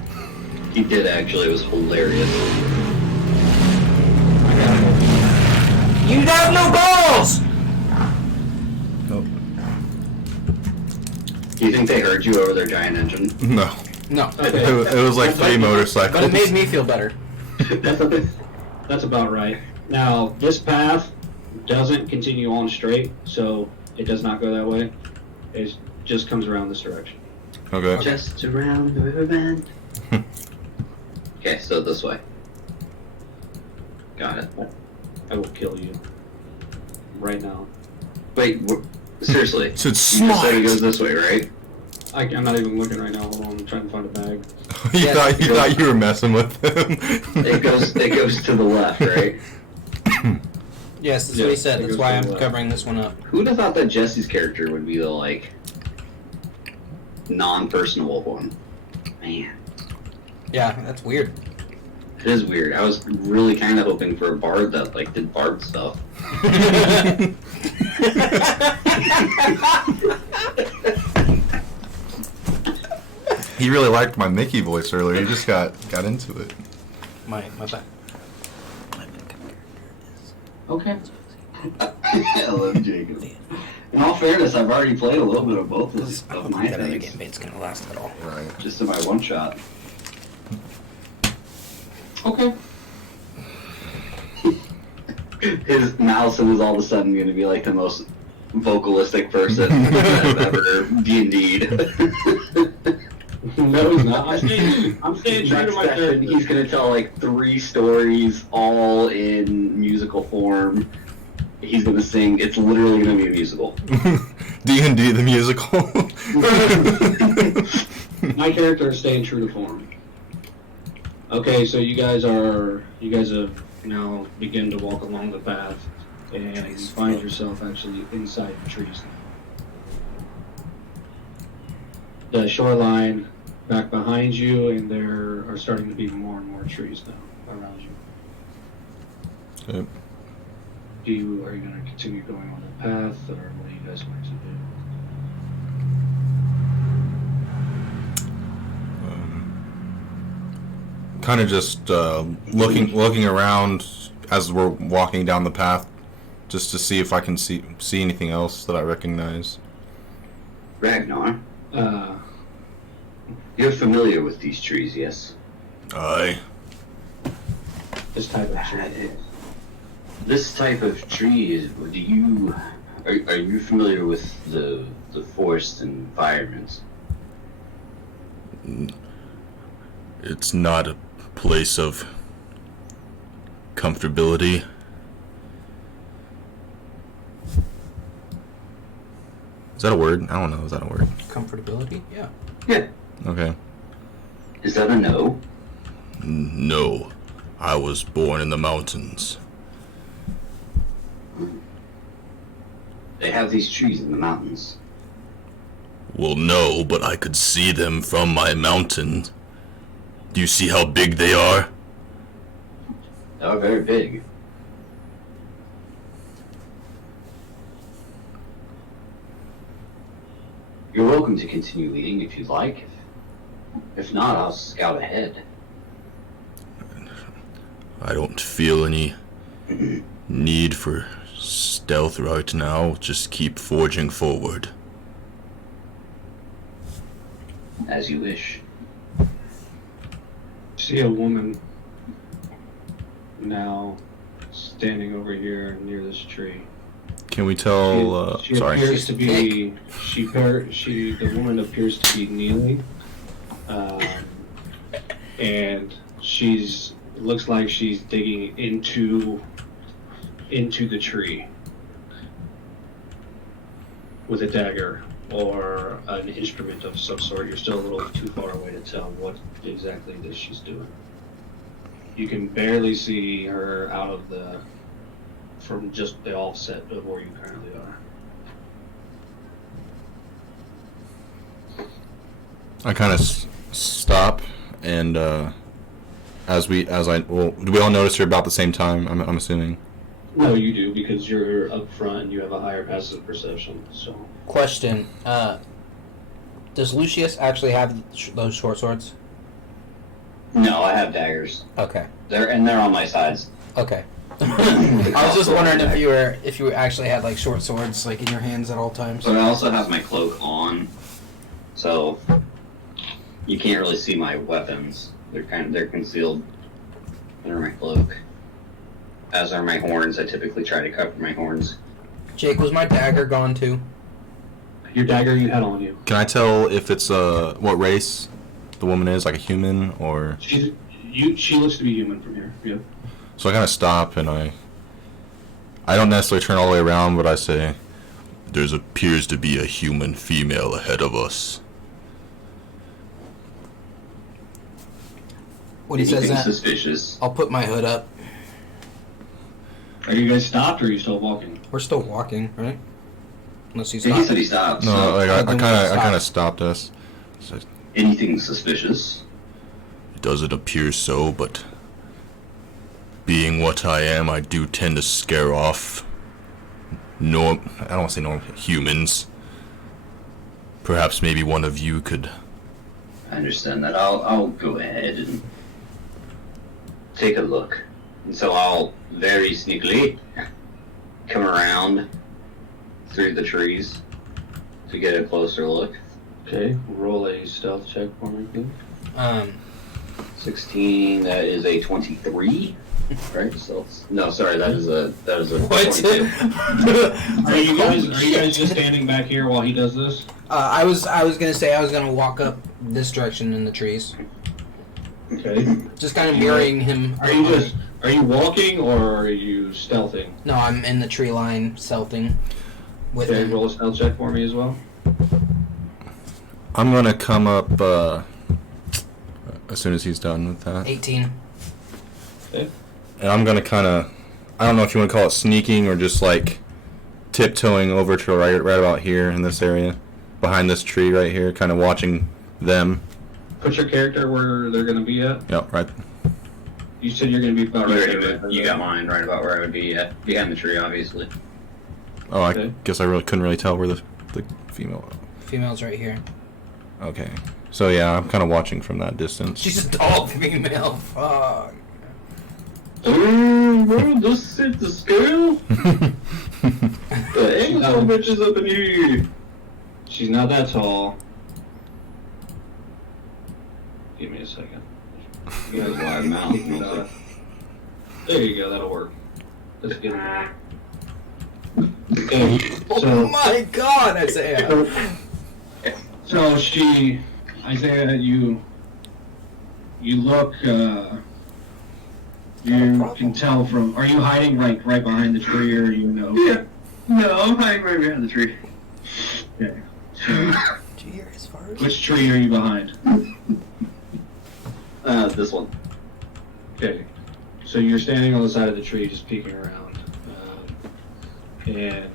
He did, actually. It was hilarious. You have no balls! Nope. Do you think they heard you over their giant engine? No. No. It was like 3 motorcycles. But it made me feel better. That's about right. Now, this path doesn't continue on straight, so it does not go that way. It just comes around this direction. Okay. Just around the riverbed. Okay, so this way. Got it. I will kill you. Right now. Wait, seriously. So it's You just said smart. it goes this way, right? I'm not even looking right now. Hold on, I'm trying to find a bag. you thought you were messing with him. It goes to the left, right? Yes, that's Yeah, what he said. it That's goes why to I'm the left. covering this one up. Who'd have thought that Jesse's character would be the, like, non-personable one? Man, Yeah, that's weird. it is weird. I was really kind of hoping for a bard that, like, did bard stuff. He really liked my Mickey voice earlier. He just got into it. my bad. Okay. I love Jacob. In all fairness, I've already played a little bit of both I of don't my think that other things. gameplate's gonna last at all. Right. Just in my one shot. Okay. His Malison is all of a sudden going to be like the most vocalistic person I've ever D&D'd. No, he's not. I'm staying true to Next my session, character. he's going to tell like 3 stories all in musical form. He's going to sing. It's literally going to be a musical. D&D the musical. My character is staying true to form. Okay, so you guys have now begin to walk along the path, and you find yourself actually inside the trees. The shoreline back behind you, and there are starting to be more and more trees now around you. Yep. Are you going to continue going on the path, or what are you guys going to do? Kind of just looking around as we're walking down the path, just to see if I can see anything else that I recognize. Ragnar, you're familiar with these trees, yes? Aye. This type of tree. This type of tree, are you familiar with the forest environments? It's not a place of comfortability. Is that a word? I don't know. Is that a word? Comfortability? Yeah. Yeah. Okay. Is that a no? No. I was born in the mountains. They have these trees in the mountains. Well, no, but I could see them from my mountain. Do you see how big they are? They are very big. You're welcome to continue leading if you'd like. If not, I'll scout ahead. I don't feel any need for stealth right now. Just keep forging forward. As you wish. See a woman now standing over here near this tree. Can we tell? She Sorry. appears to be. The woman appears to be kneeling, and looks like she's digging into the tree with a dagger or an instrument of some sort. You're still a little too far away to tell what exactly it is she's doing. You can barely see her from just the offset of where you currently are. I kind of stop and do we all notice her about the same time? I'm assuming. No, you do, because you're up front and you have a higher passive perception. So, Question: does Lucius actually have those short swords? No, I have daggers. Okay. They're on my sides. Okay. I was just wondering if you actually had like short swords like in your hands at all times. But I also have my cloak on, so you can't really see my weapons. They're concealed under my cloak. As are my horns. I typically try to cover my horns. Jake, was my dagger gone too? your dagger you had on you. Can I tell if it's what race the woman is, like a human or? She looks to be human from here. Yep. So I kind of stop and I don't necessarily turn all the way around, but I say, There appears to be a human female ahead of us. When he says Anything that, suspicious. I'll put my hood up. Are you guys stopped or are you still walking? We're still walking, right? Unless he's He not. said he stopped. no, So like I then kind we'll of stopped us. So, anything suspicious? It doesn't appear so, but being what I am, I do tend to scare off I don't want to say normal humans. Perhaps maybe one of you could. I understand that. I'll go ahead and take a look. And so I'll very sneakily come around through the trees to get a closer look. Okay, roll a stealth check for me, please. 16, that is a 23. Right? So no, sorry, that is a What? 22. Are you guys just standing back here while he does this? I was gonna say I was gonna walk up this direction in the trees, Okay. just kind of mirroring him. Are you walking or are you stealthing? No, I'm in the tree line, stealthing with Okay, him. roll a stealth check for me as well. I'm gonna come up as soon as he's done with that, 18. Okay. and I'm gonna kind of, I don't know if you want to call it sneaking or just like tiptoeing over to right about here in this area, behind this tree right here, kind of watching them. Put your character where they're going to be at. Yep, right. You said you're going to be about right there. You got mine right about where I would be at, behind the tree, obviously. Oh, I Okay. guess I couldn't really tell where the female. Female's right here. Okay, so yeah, I'm kind of watching from that distance. She's a tall female. Fuck. Bro, this is the scale. The Amazon bitches up in here. She's not that tall. Give me a second. You guys wide mouth. There you go, that'll work. Let's get it. Okay, Oh so, my god, Isaiah. so Isaiah, you look, you can tell from, are you hiding right behind the tree or you know? Yeah. No, I'm hiding right behind the tree. Okay, so Did you hear his fart? which tree are you behind? This one. Okay, so you're standing on the side of the tree just peeking around, and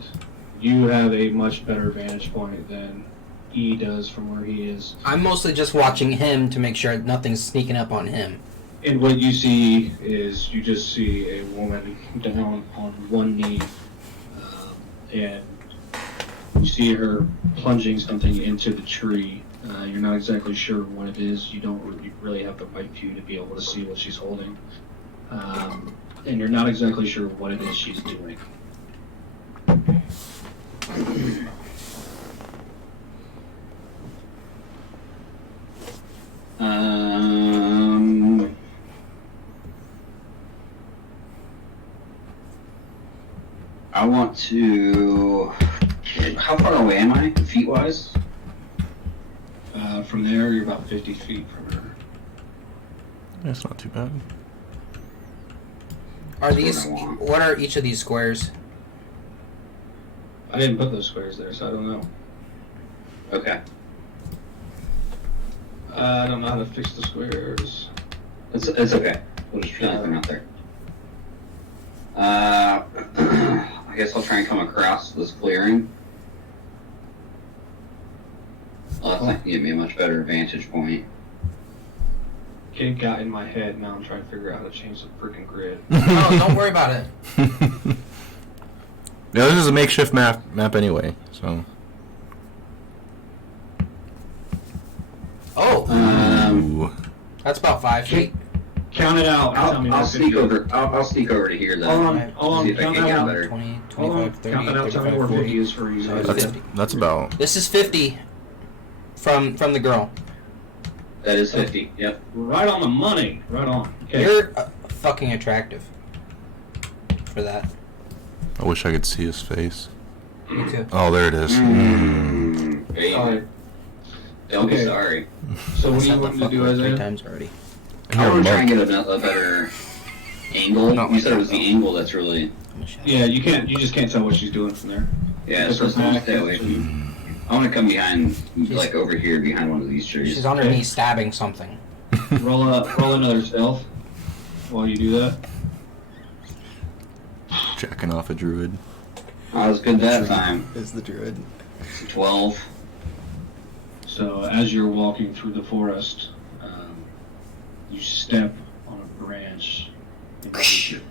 you have a much better vantage point than E does from where he is. I'm mostly just watching him to make sure nothing's sneaking up on him. And what you see is you just see a woman down on one knee, and you see her plunging something into the tree. You're not exactly sure what it is. You don't really have the right view to be able to see what she's holding. And you're not exactly sure what it is she's doing. I want to. How far away am I, feet-wise? From there, you're about 50 feet from her. That's not too bad. Are these? What are each of these squares? I didn't put those squares there, so I don't know. Okay. I don't know how to fix the squares. It's okay. We'll just feel anything out there. I guess I'll try and come across this clearing. Well, that's not gonna give me a much better vantage point. kid got in my head. Now I'm trying to figure out how to change the freaking grid. Oh, don't worry about it. Yeah, this is a makeshift map anyway, so. Oh, Ooh. that's about 5 feet. Count it out. and tell me I'll where sneak 50 is. over. I'll sneak over to here Hold then. on, hold on. See if I Count can that get out. better. 20, Hold 25, on. 30, Count that out. Tell me 35, where 40. 50 is for you guys. That's 50. that's about. This is 50 from the girl. That is 50. Yep. Right on the money. Right on. Okay. You're fucking attractive for that. I wish I could see his face. Me too. Oh, there it is. Baby. Alright. Don't be Okay. sorry. So what I do you said want the me to do, fuck word 3 Isaiah? times already. I You're a want to try and monk. get a better angle. Not You like said it that, was the though. angle that's really. I'm gonna shut up. Yeah, you can't. You just can't tell what she's doing from there. Yeah, so I'm stay away from you. I want to come behind, like over here behind one of these trees. She's on her knee stabbing something. Roll another stealth while you do that. Jacking off a druid. I was good that time. Is the druid. 12. So as you're walking through the forest, you step on a branch. And you hear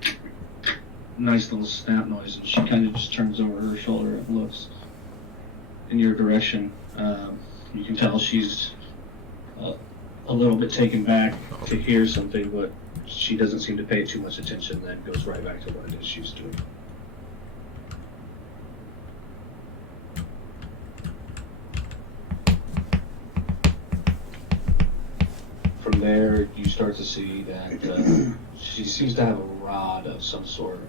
nice little snap noise, and she kind of just turns over her shoulder and looks in your direction. You can tell she's a little bit taken back to hear something, but she doesn't seem to pay too much attention. Then goes right back to what it is she's doing. From there, you start to see that she seems to have a rod of some sort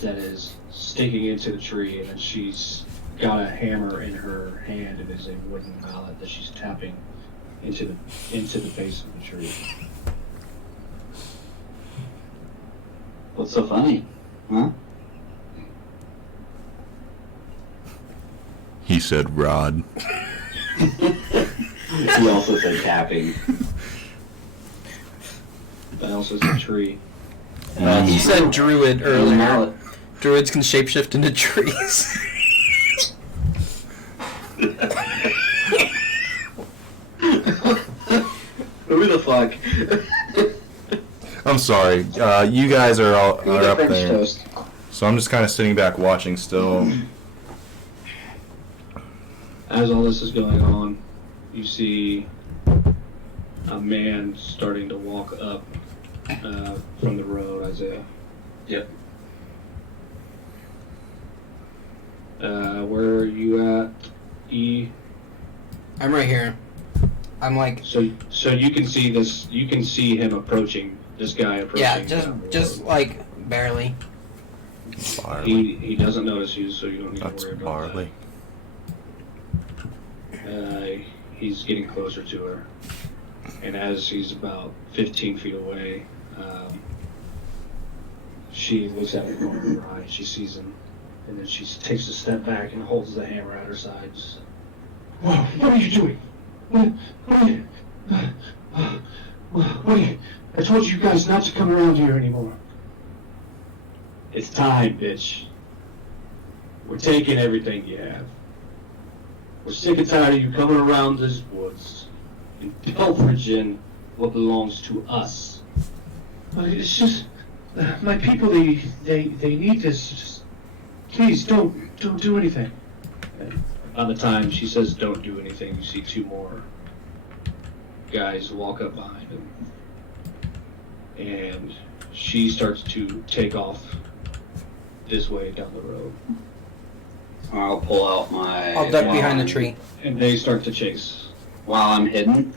that is sticking into the tree, and then she's got a hammer in her hand. It is a wooden mallet that she's tapping into the base of the tree. What's so funny? Huh? He said rod. He also said tapping. That also is a tree. You said druid earlier. Mallet. Druids can shapeshift into trees. Who the fuck? I'm sorry. You guys are Who are the up French there, toast? so I'm just kind of sitting back watching still. As all this is going on, you see a man starting to walk up from the road, Isaiah. Yep. Where are you at, E? I'm right here. I'm like, So you can see this. You can see him approaching. This guy approaching. yeah, down the just road. like barely. Barley. He doesn't notice you, so you don't need That's to worry about barley. that. He's getting closer to her, and as he's about 15 feet away, she looks at him in her eye. She sees him, and then she takes a step back and holds the hammer at her side. Just, what are you doing? What are you? What are you? I told you guys not to come around here anymore. It's time, bitch. We're taking everything you have. We're sick and tired of you coming around this woods and pilfering what belongs to us. It's just my people. They need this. Just please don't do anything. And by the time she says don't do anything, you see two more guys walk up behind him, and she starts to take off this way down the road. I'll pull out my. I'll duck behind the tree. And they start to chase. While I'm hidden,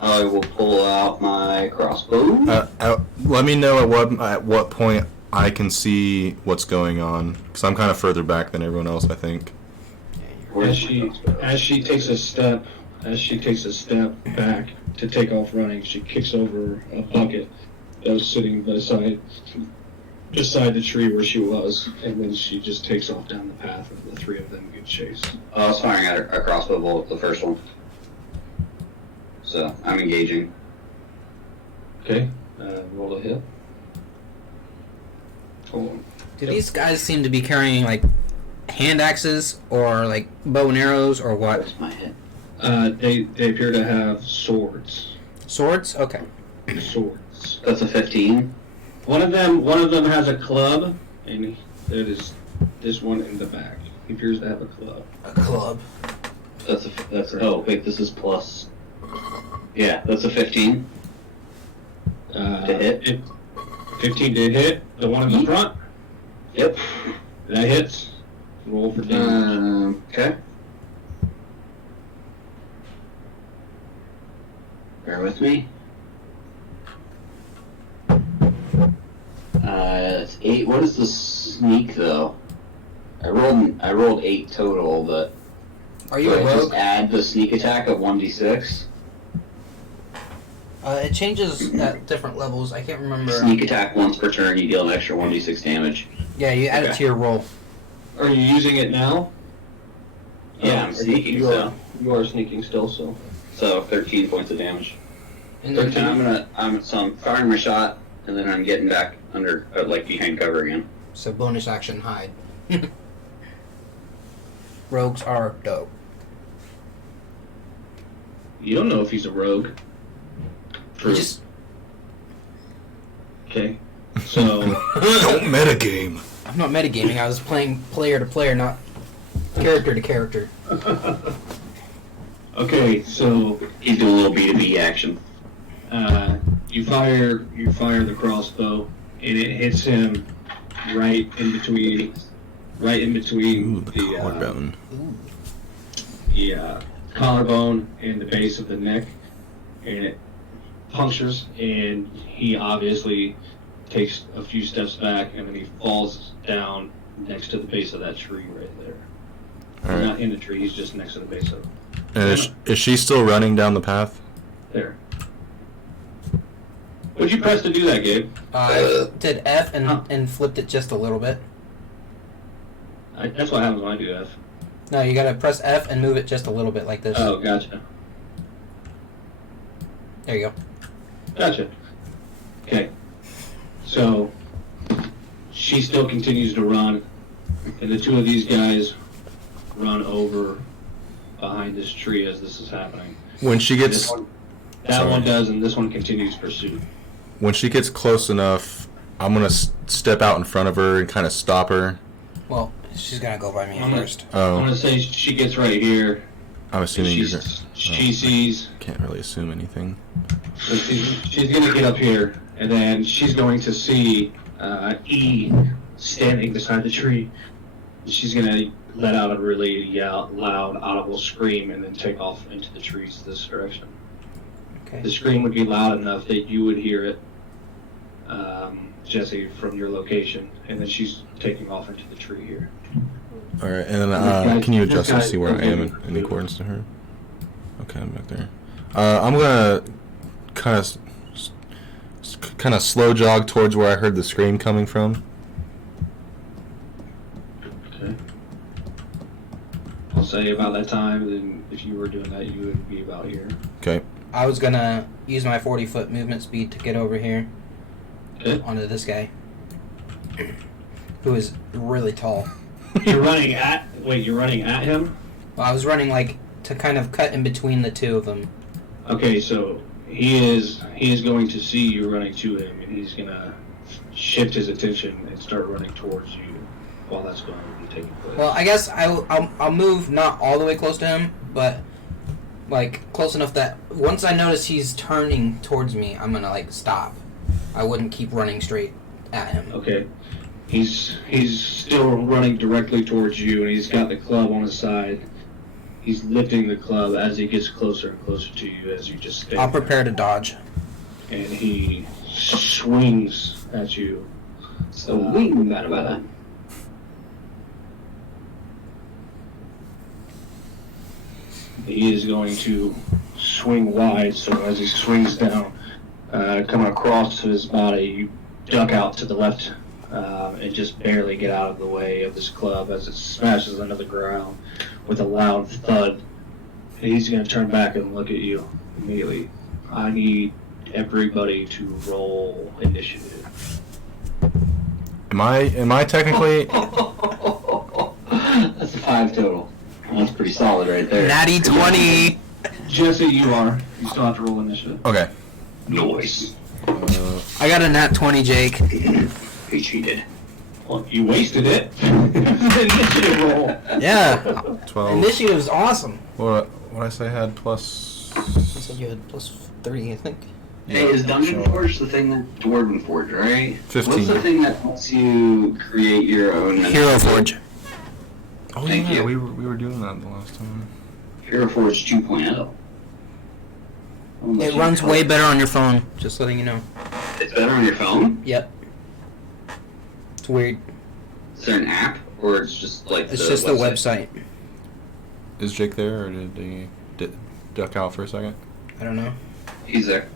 I will pull out my crossbow. Let me know at what point I can see what's going on, because I'm kind of further back than everyone else, I think. Where's As she takes a step back to take off running, she kicks over a bucket that was sitting beside the tree where she was, and then she just takes off down the path, and the three of them get chased. I was firing at a crossbow bolt, the first one. So I'm engaging. Okay, roll a hit. Hold on. Do these guys seem to be carrying like hand axes or like bow and arrows or what? Where's my hit? They appear to have swords. Swords? Okay. Swords. That's a 15. One of them has a club, and that is this one in the back. He appears to have a club. A club. That's oh wait, this is plus. Yeah, that's a 15 to hit. 15 to hit. The one in the front. Yep. That hits. Roll for damage. Okay. Bear with me. It's 8. What is the sneak though? I rolled 8 total, but Are you do a I just rogue? add the sneak attack of 1d6? It changes at different levels. I can't remember. Sneak attack once per turn, you deal an extra 1d6 damage. Yeah, you add it Okay. to your roll. Are you using it now? Yeah, I'm sneaking, You are sneaking still, so. so 13 points of damage. And And then, I'm firing my shot, and then I'm getting back under, like behind cover again. so bonus action hide. Rogues are dope. You don't know if he's a rogue. You just Okay. So, Don't metagame. I'm not metagaming. I was playing player to player, not character to character. okay, so He's doing a little B2B action. you fire the crossbow, and it hits him right in between Ooh, the the collarbone. collarbone and the base of the neck, and it punctures, and he obviously takes a few steps back, and then he falls down next to the base of that tree right there. He's Alright. not in the tree, he's just next to the base of it. And is she still running down the path? There. What'd you press to do that, Gabe? I did F and flipped it just a little bit. That's what happens when I do F. No, you gotta press F and move it just a little bit like this. Oh, gotcha. There you go. Gotcha. Okay. So, she still continues to run, and the two of these guys run over behind this tree as this is happening. When she This gets one, that Sorry. one does, and this one continues pursuit. close enough, I'm gonna step out in front of her and kind of stop her. Well, she's gonna go by me I'm gonna- first. I'm Oh, gonna say she gets right here. I'm assuming you're. She sees. Can't really assume anything. So she's going to get up here, and then she's going to see E standing beside the tree. She's going to let out a really loud, audible scream, and then take off into the trees this direction. Okay. The scream would be loud enough that you would hear it, Jesse, from your location, and then she's taking off into the tree here. All right, and then This can you guy- adjust and see where I am in accordance to her? Okay, I'm back there. I'm gonna kind of slow jog towards where I heard the scream coming from. Okay. I'll say about that time, then if you were doing that, you would be about here. Okay. I was gonna use my 40-foot movement speed to get over here Okay. onto this guy, who is really tall. You're running at him? Well, I was running like to kind of cut in between the two of them. Okay, so he is going to see you running to him, and he's gonna shift his attention and start running towards you while that's going to be taking place. Well, I guess I'll move not all the way close to him, but like close enough that once I notice he's turning towards me, I'm gonna like stop. I wouldn't keep running straight at him. Okay, he's still running directly towards you, and he's got the club on his side. He's lifting the club as he gets closer and closer to you as you just stand I'll there. prepare to dodge. And he swings at you. So wing, bada. He is going to swing wide, so as he swings down, coming across his body, you duck out to the left and just barely get out of the way of this club as it smashes into the ground with a loud thud. And he's going to turn back and look at you immediately. I need everybody to roll initiative. Am I technically? That's a 5 total. That's pretty solid right there. Natty 20. Jesse, you are. You still have to roll initiative. Okay. Noise. I got a nat 20, Jake. He cheated. Well, you wasted it. Initiative roll. Yeah. 12. Initiative's awesome. What I say I had plus. You said you had +3, I think. Hey, is Dungeon Forge the thing that Dwarven Forge, right? 15. What's the thing that lets you create your own Hero Forge. Oh Thank yeah, you. we were doing that the last time. Hero Forge 2.0? It runs way better on your phone, just letting you know. It's better on your phone? Yep. It's weird. Is there an app, or it's just like It's just the website. Is Jake there, or did he duck out for a second? I don't know. He's there.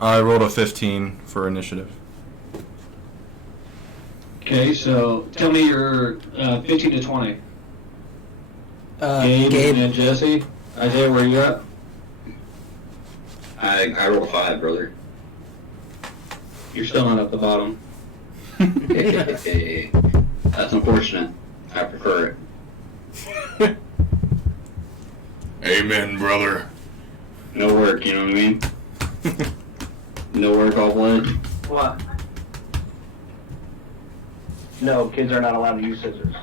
I rolled a 15 for initiative. Okay, so tell me your 15 to 20. Gabe Gabe. and Jesse. Isaiah, where you at? I rolled a 5, brother. You're still not at the bottom. Hey, that's unfortunate. I prefer it. Amen, brother. No work, you know what I mean? No work, all blood. What? No, kids are not allowed to use scissors.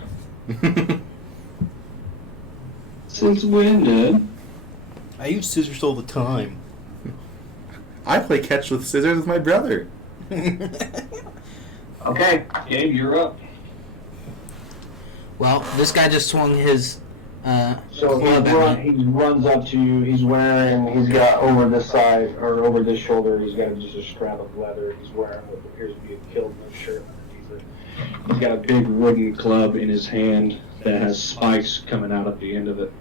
Since when, Dad? I use scissors all the time. I play catch with scissors with my brother. Okay. Gabe, you're up. Well, this guy just swung his So club at me. he runs up to you. He's got over this side, or over this shoulder, he's got just a strap of leather. He's wearing what appears to be a Killed-No shirt underneath it. He's got a big wooden club in his hand that has spikes coming out at the end of it.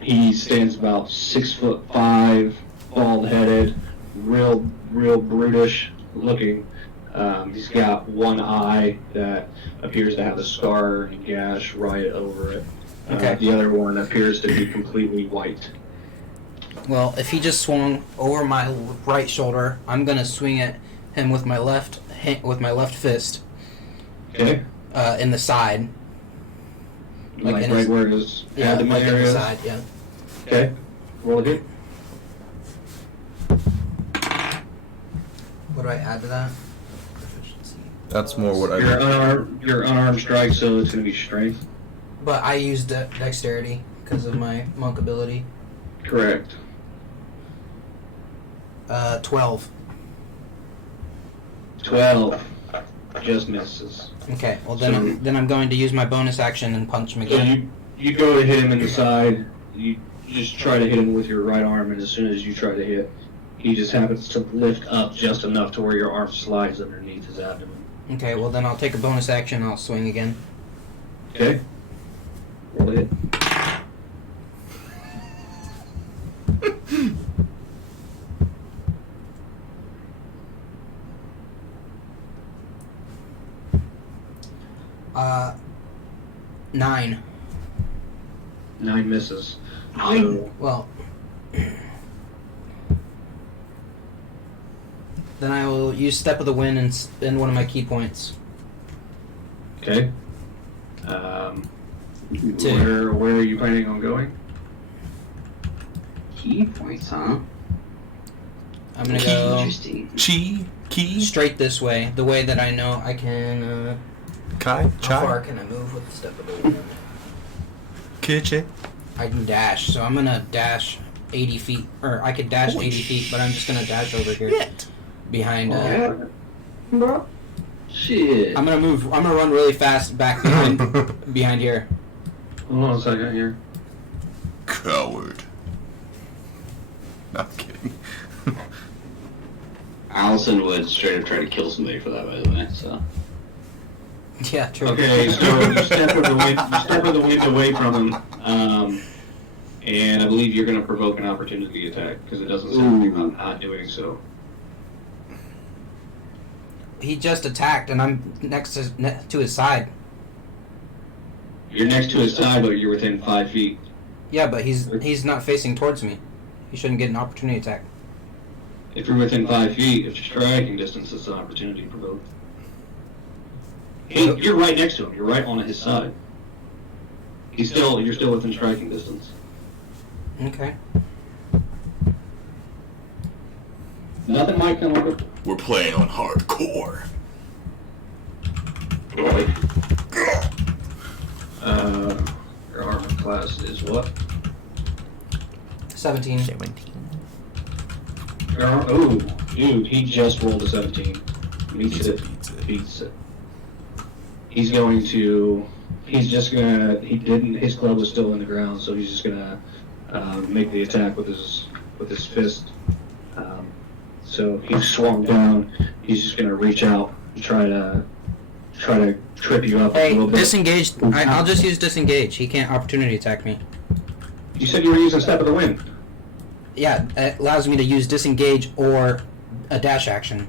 He stands about 6'5", bald-headed, real brutish looking. He's got one eye that appears to have a scar and a gash right over it. Okay. The other one appears to be completely white. Well, if he just swung over my right shoulder, I'm gonna swing at him with my left fist Okay. in the side. Like in right his- where it is. Yeah, abdomen like in area the is. side. Yeah. Okay. Roll it. What do I add to that? That's more what Your I. unarmed strike, so it's going to be strength. But I used dexterity because of my monk ability. Correct. 12. 12. Just misses. Okay. Well, then I'm going to use my bonus action and punch him So again. you go to hit him in the side. You just try to hit him with your right arm, and as soon as you try to hit, he just happens to lift up just enough to where your arm slides underneath his abdomen. Okay. Well, then I'll take a bonus action and I'll swing again. Okay. Roll it. Uh, 9. 9 misses. 9? So, Well, then I will use Step of the Wind and spend one of my key points. okay. Where are you planning on going? Key points, huh? I'm gonna go Interesting. Key? straight this way, the way that I know I can. Kai? How far can I move with Step of the Wind? Kitchen? I can dash, so I'm gonna dash 80 feet, or I could dash 80 feet, but I'm just gonna dash over here behind. Bro. Shit. I'm gonna run really fast back behind here. Hold on a second here. Coward. No, I'm kidding. Allison would straight up try to kill somebody for that, by the way, so. Yeah, true. Okay, so you step with the wind away from him, and I believe you're going to provoke an opportunity attack because it doesn't seem like you're not doing so. He just attacked, and I'm next to his side. You're next to his side, but you're within 5 feet. Yeah, but he's not facing towards me. He shouldn't get an opportunity attack. If you're within 5 feet, if you're striking distance, it's an opportunity to provoke. Hey, you're right next to him. You're right on his side. You're still within striking distance. Okay. Nothing might come over. We're playing on hardcore. Really? Your armor class is what? 17. Oh, dude, he just rolled a 17. Beats it. He's going to. He's just gonna. He didn't. His club was still in the ground, so he's just gonna make the attack with his fist. So he swung down. He's just gonna reach out and try to trip you up a Hey, little bit. disengage. I'll just use disengage. He can't opportunity attack me. You said you were using Step of the Wind. Yeah, it allows me to use disengage or a dash action.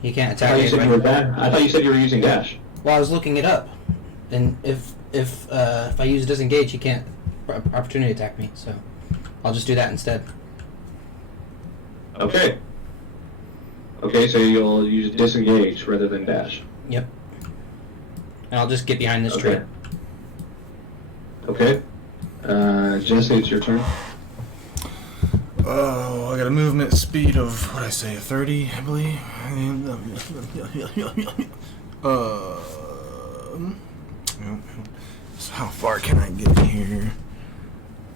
He can't I attack thought me. you said you were I thought you said you were using dash. Well, I was looking it up, and if I use disengage, he can't opportunity attack me. So I'll just do that instead. Okay. Okay, so you'll use disengage rather than dash. Yep. And I'll just get behind this Okay. tree. Okay. Jesse, it's your turn. Oh, I got a movement speed of, what did I say, 30, I believe? So how far can I get here?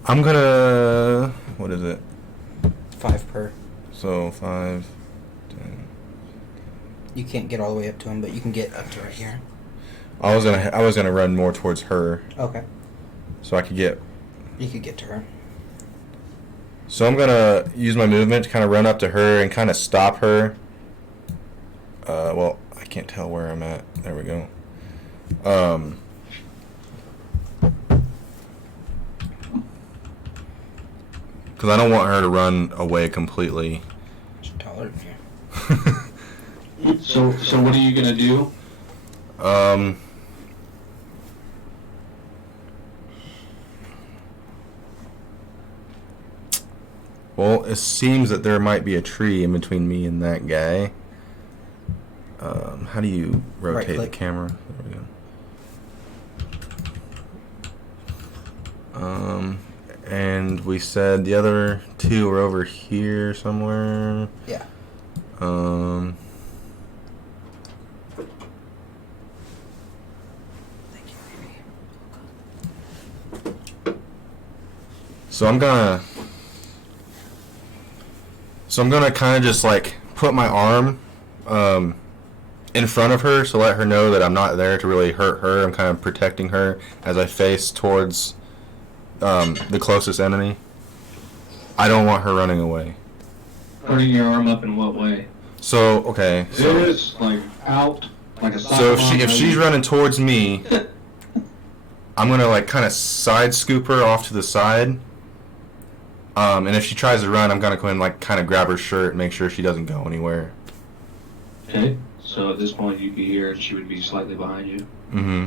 I'm gonna, what is it? 5 per. So 5, 10. You can't get all the way up to him, but you can get up to right here. I was gonna run more towards her, Okay. so I could get. You could get to her. So I'm gonna use my movement to kind of run up to her and kind of stop her. Well, I can't tell where I'm at. There we go. Because I don't want her to run away completely. She's taller than you. So what are you gonna do? Well, it seems that there might be a tree in between me and that guy. How do you rotate the Right-click. camera? There we go. And we said the other two are over here somewhere. Yeah. Thank you, baby. So I'm gonna kind of just like put my arm in front of her to let her know that I'm not there to really hurt her. I'm kind of protecting her as I face towards the closest enemy. I don't want her running away. Putting your arm up in what way? So okay. So, This, like out, like a so if she's running towards me, I'm gonna like kind of side scoop her off to the side. And if she tries to run, I'm gonna go ahead and like kind of grab her shirt and make sure she doesn't go anywhere. Okay. So at this point, you'd be here, and she would be slightly behind you. Mm-hmm.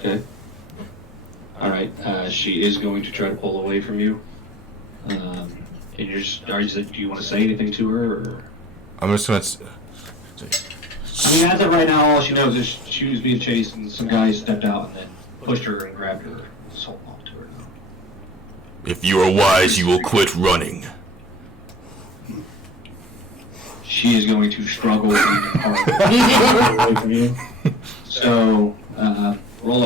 Okay. All right. She is going to try to pull away from you. And do you want to say anything to her? Or? I'm just gonna. I mean, as of right now, all she knows is she was being chased, and some guys stepped out and then pushed her and grabbed her and sold on to her. If you are wise, you will quit running. She is going to struggle even harder away from you. So, roll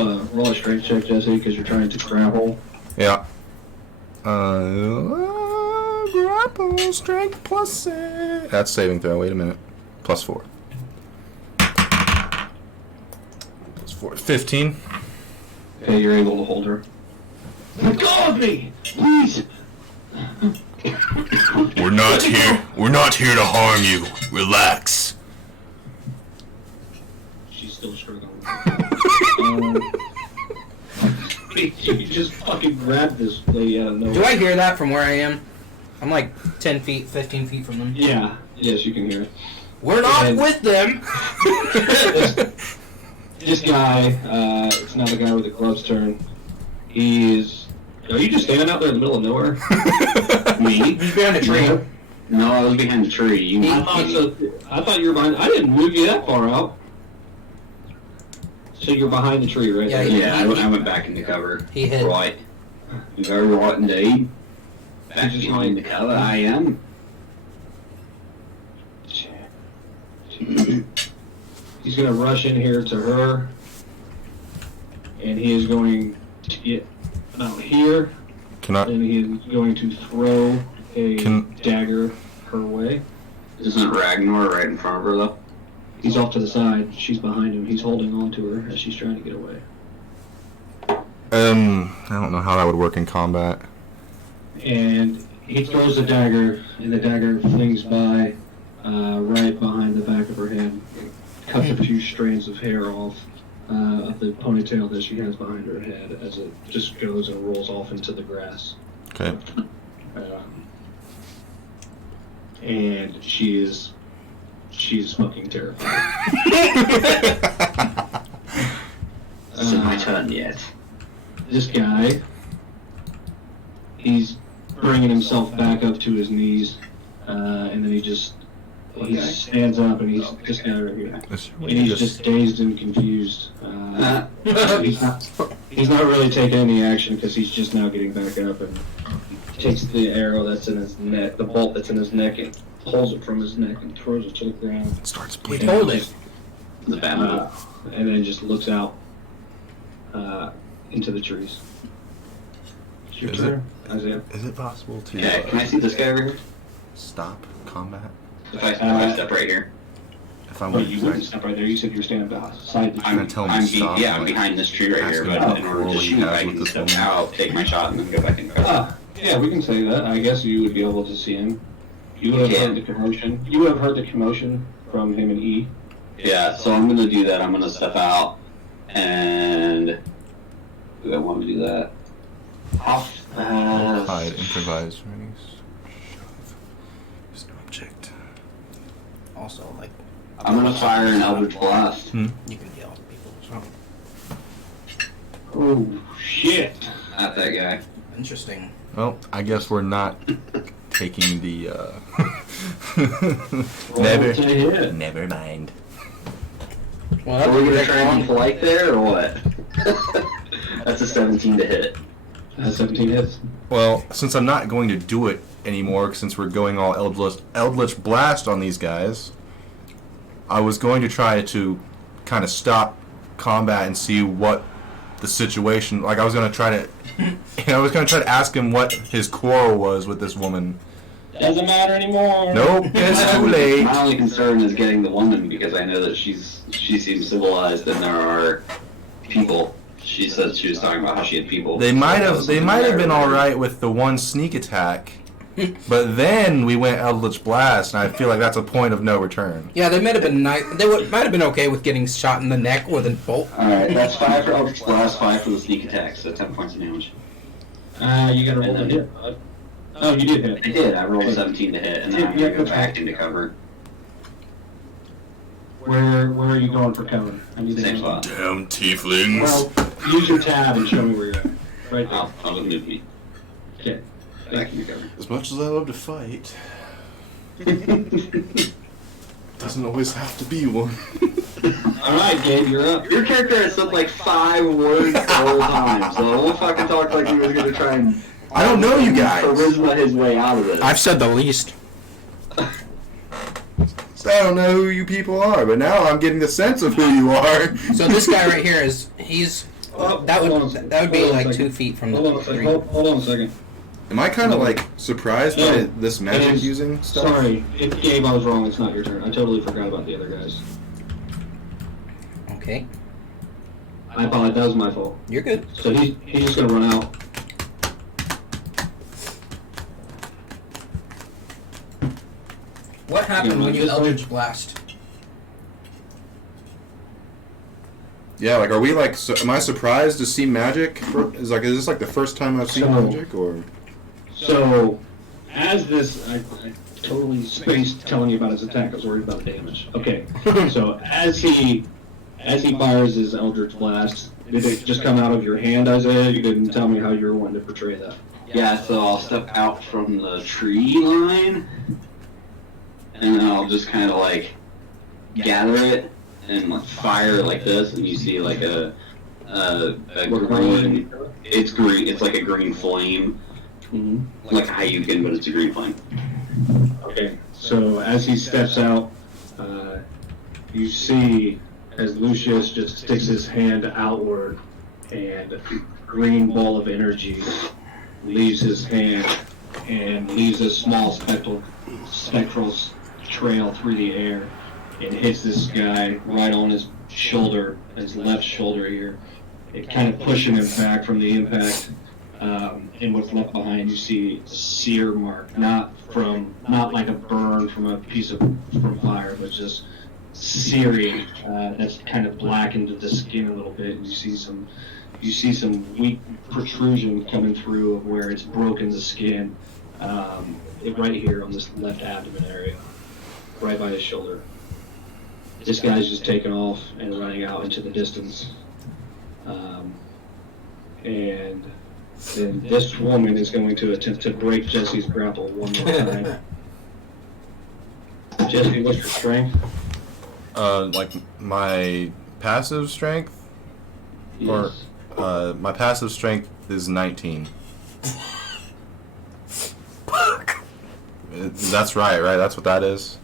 a strength check, Jesse, because you're trying to grapple. Yeah. Grapple strength plus 6. That's saving throw. Wait a minute. Plus 4. Plus 4. 15. Okay, you're able to hold her. Let go of me, please. We're not here. We're not here to harm you. Relax. She's still struggling. You just fucking grabbed this lady out of nowhere. Do I hear that from where I am? I'm like 10 feet, 15 feet from them. Yeah. Yes, you can hear it. We're not And- with them! This guy, it's not the guy with the gloves turn. He's. Are you just standing out there in the middle of nowhere? Me? He's behind a tree. No, I was behind the tree. I thought you were behind. I didn't move you that far out. So you're behind the tree, right? Yeah, there? Yeah, I went back into cover. He hid. Right. Very right indeed. Back just behind the cover, I am. He's going to rush in here to her, and he is going to get out here, Can I? and he is going to throw a dagger her way. Isn't Ragnar right in front of her though? He's off to the side. She's behind him. He's holding on to her as she's trying to get away. I don't know how that would work in combat. And he throws the dagger, and the dagger flings by right behind the back of her head. Cuts a few strands of hair off of the ponytail that she has behind her head as it just goes and rolls off into the grass. Okay. And she's fucking terrified. Is it my turn yet? This guy, he's bringing himself back up to his knees, and then he stands up, and he's this guy right here, and he's just dazed and confused. He's not really taking any action because he's just now getting back up and takes the arrow that's in his neck, the bolt that's in his neck, and pulls it from his neck and throws it to the ground. It starts He bleeding. told it. The bad move. And then just looks out into the trees. Your Is turn, Isaiah. Is it possible to Yeah, can I see this guy over here? stop combat? If I step right here. If I'm Well, you wouldn't step right there. You said you were standing beside the tree. gonna tell him to stop, I'm like, behind this tree right here, asking but how in order cool to he shoot, has I with can this step woman. out, take my shot, and then go back in cover. Yeah, we can say that. I guess you would be able to see him. You would have heard the commotion. You would have heard the commotion from him and E. Yeah, so I'm gonna do that. I'm gonna step out, and do I want to do that? Off. Hide, improvise, ready, shove. Use an object. Also, like, I'm gonna fire an Eldritch Blast you can yell at people. So. Oh, shit. at that guy. Interesting. Well, I guess we're not taking the. Roll to hit. Never mind. Well, Are we gonna that's try and be polite there, or what? That's a 17 to hit. 17 hits. Well, since I'm not going to do it anymore, since we're going all Eldritch Blast on these guys, I was going to try to kind of stop combat and see what the situation. Like I was going to try to, I was going to try to ask him what his quarrel was with this woman. Doesn't matter anymore. Nope, it's too late. My only concern is getting the woman because I know that she seems civilized and there are people. She said she was talking about how she had people. They might have been all right. right with the one sneak attack, but then we went Eldritch Blast, and I feel like that's a point of no return. Yeah, they might have been nice. Might have been okay with getting shot in the neck with a bolt. Alright, that's 5 for Eldritch Blast, 5 for the sneak attack, so 10 points of damage. You gotta roll to hit. Oh, you did I hit. did, I rolled a 17 to hit, and then I'm Yeah, gonna go that's back right. into cover. Where are you going for cover? I need to Same know. spot. Damn tieflings. Well, use your tab and show me where you're at. Right there. I'll move me. Okay. Back into cover. As much as I love to fight, doesn't always have to be one. Alright, Gabe, you're up. Your character has said like 5 words the whole time, so don't fucking talk like he was gonna try and I don't know you guys. charisma his way out of this. I've said the least. I don't know who you people are, but now I'm getting the sense of who you are. So this guy right here he's that would be like 2 feet from Hold on the a second. tree. Hold on a second. Am I kind of like surprised by Yeah. this magic using stuff? Sorry, Gabe, I was wrong. It's not your turn. I totally forgot about the other guys. Okay, I apologize. That was my fault. you're good. So he's just gonna run out. What happened Yeah, when you just- Eldritch Blast? Yeah, like, are we like? Am I surprised to see magic? Is this like the first time I've seen So- magic, or? So, as this, I totally spaced telling you about his attack. I was worried about the damage. Okay, so as he fires his Eldritch Blast, did it just come out of your hand, Isaiah? You didn't tell me how you were wanting to portray that. Yeah, so I'll step out from the tree line, and then I'll just kind of like gather it and like fire like this, and you see like a green. It's green. It's like a green flame, Mm-hmm. like a Hayukin, but it's a green flame. Okay, so as he steps out, you see as Lucius just sticks his hand outward and a green ball of energy leaves his hand and leaves a small spectral trail through the air and hits this guy right on his shoulder, his left shoulder here. It kind of pushing him back from the impact. And what's left behind, you see a sear mark, not like a burn from fire, but just searing. That's kind of blackened the skin a little bit. And you see some weak protrusion coming through of where it's broken the skin, right here on this left abdomen area, right by his shoulder. This guy's just taking off and running out into the distance. And then this woman is going to attempt to break Jesse's grapple one more time. Jesse, what's your strength? Like my passive strength? Yes. Or, my passive strength is 19. That's right? That's what that is?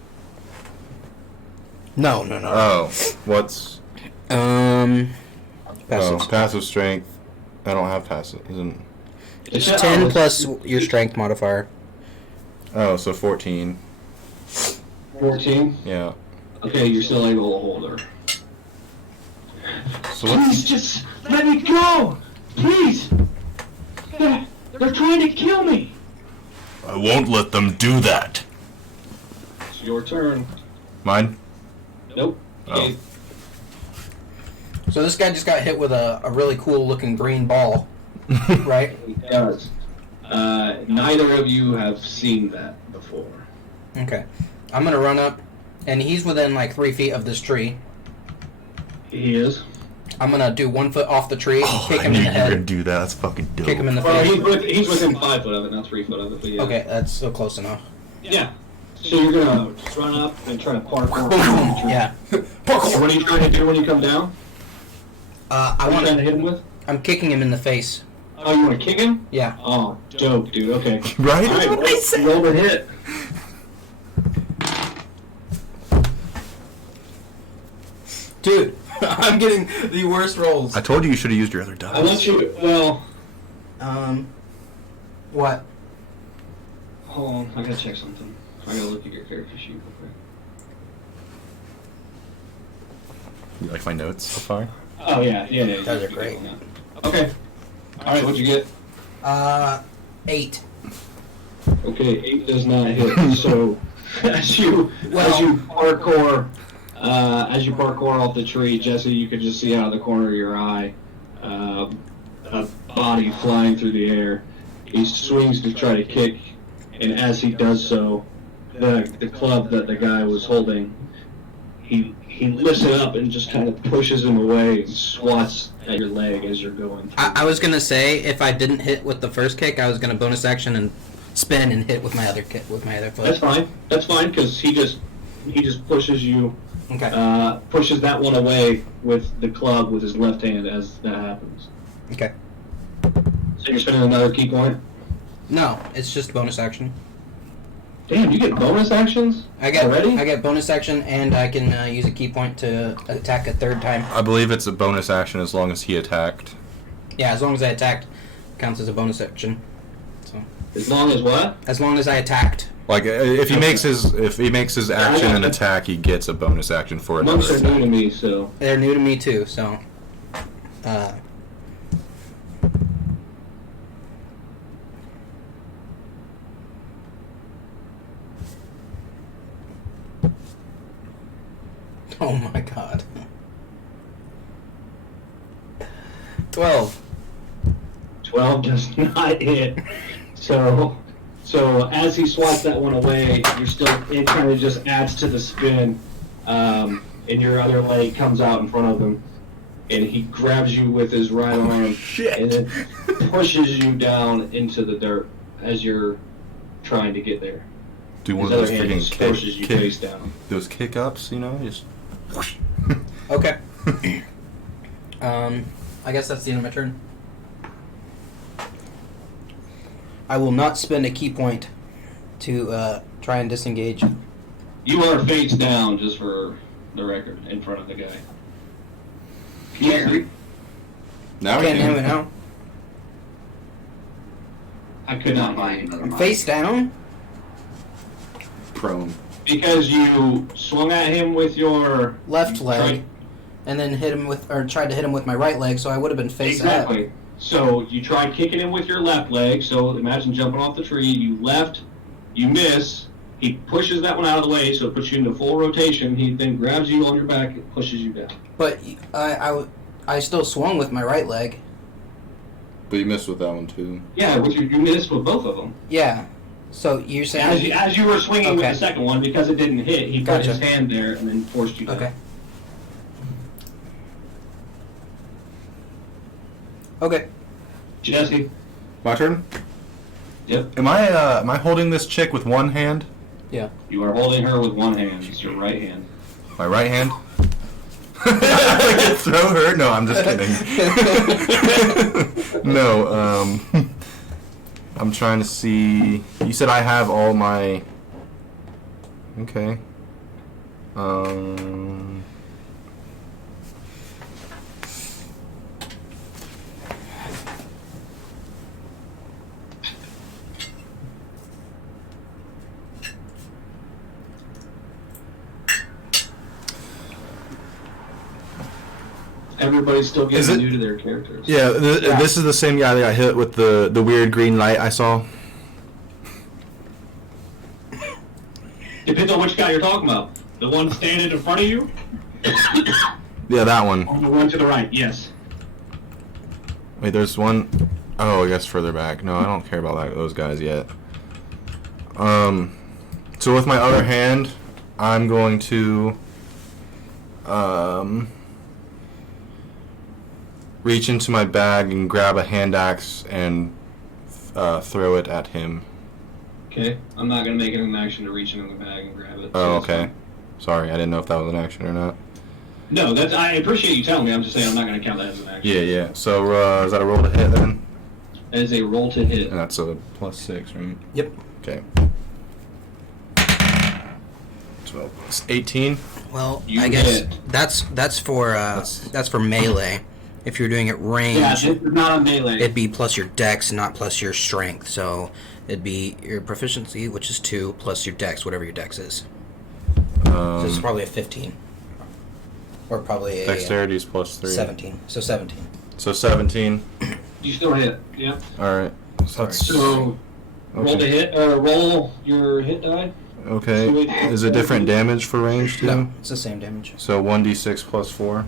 No. Oh, what's... passive strength. I don't have passive. It's 10 plus your strength modifier. Oh, so 14. 14? Yeah. Okay, you're still able to hold her. So Please, just let me go! Please! They're trying to kill me! I won't let them do that. It's your turn. Mine? Nope. Oh. Okay. So this guy just got hit with a really cool looking green ball, right? He does. Neither of you have seen that before. Okay. I'm gonna run up, and he's within like 3 feet of this tree. He is. I'm gonna do 1 foot off the tree and kick I him knew in you the were gonna head. do that. That's fucking dope. Kick him in the Well, face. he's within 5 foot of it, not 3 foot of it. But yeah. Okay, that's still close enough. Yeah. So you're gonna run up and try to parkour. Yeah. What are you trying to do when you come down? I What are you want trying to to. hit him with? I'm kicking him in the face. Oh, you want to kick him? Yeah. Oh, dope, dude. Okay. Right? All right, roll the hit. Dude, I'm getting the worst rolls. I told you should have used your other dice. I want you. Well, What? hold on. I gotta check something. I gotta look at your character sheet real quick. You like my notes so far? Oh yeah. Those are great. Okay. All right. What'd you get? 8. Okay, 8 does not hit. So as you parkour off the tree, Jesse, you can just see out of the corner of your eye a body flying through the air. He swings to try to kick, and as he does so, the club that the guy was holding, he lifts it up and just kind of pushes him away and swats at your leg as you're going through. I was gonna say if I didn't hit with the first kick, I was gonna bonus action and spin and hit with my other kick with my other foot. That's fine, because he just pushes you. Okay. Pushes that one away with the club with his left hand as that happens. Okay. So you're spending another key point? No, it's just bonus action. Damn, you get bonus actions? I get Already? I get bonus action, and I can use a key point to attack a third time. I believe it's a bonus action as long as he attacked. Yeah, as long as I attacked, counts as a bonus action. So As long as what? as long as I attacked. Like if he makes his action an attack, he gets a bonus action for another Monks are new attack. to me, so. They're new to me too, so. Oh my god. 12. 12 does not hit. So as he swats that one away, it kind of just adds to the spin, and your other leg comes out in front of him, and he grabs you with his right arm, and then pushes you down into the dirt as you're trying to get there. Do one His of those other hand freaking just forces you face kick, down. those kick ups, you know, just. Okay. I guess that's the end of my turn. I will not spend a key point to try and disengage. You are face down, just for the record, in front of the guy. Yeah. Now we Can't hear me can. now. I could not Not find buying it. another Face down. Prone. Because you swung at him with your Left leg. Tried- And then tried to hit him with my right leg, so I would have been face up. Exactly. So you try kicking him with your left leg. So imagine jumping off the tree. You left, you miss. He pushes that one out of the way, so it puts you into full rotation. He then grabs you on your back and pushes you down. But I still swung with my right leg. But you missed with that one too. Yeah, you missed with both of them. Yeah. So you're saying As you were swinging with Okay. the second one, because it didn't hit, he put Gotcha. his hand there and then forced you down. Okay. Okay. Jesse. My turn. Yep. Am I holding this chick with one hand? You are holding her with one hand. It's your right hand. My right hand? I could throw her? No, I'm just kidding. No, I'm trying to see. You said I have all my. Okay. Everybody's still Is getting it- new to their characters. Yeah, this is the same guy that got hit with the weird green light I saw. Depends on which guy you're talking about. The one standing in front of you, Yeah, that one. or the one to the right. Yes. Wait, there's one oh I guess further back. No, I don't care about those guys yet. So with my other hand, I'm going to reach into my bag and grab a hand axe and throw it at him. Okay. I'm not gonna make it an action to reach into the bag and grab it. Oh, So that's okay. fine. Sorry, I didn't know if that was an action or not. No, that's. I appreciate you telling me. I'm just saying I'm not gonna count that as an action. Yeah. So is that a roll to hit then? That is a roll to hit. And that's a +6, right? Yep. Okay. 12 plus 18. Well, You I guess hit. that's for melee. If you're doing it range, Yeah, this is not a melee. it'd be plus your dex, not plus your strength. So it'd be your proficiency, which is 2, plus your dex, whatever your dex is. So it's probably a 15, or probably a Dexterity is +3. 17. So 17. So 17. You still hit. Yep. All right. So that's So roll to hit, or roll your hit die. okay. Is it different damage for range too? No, it's the same damage. So 1d6 plus 4.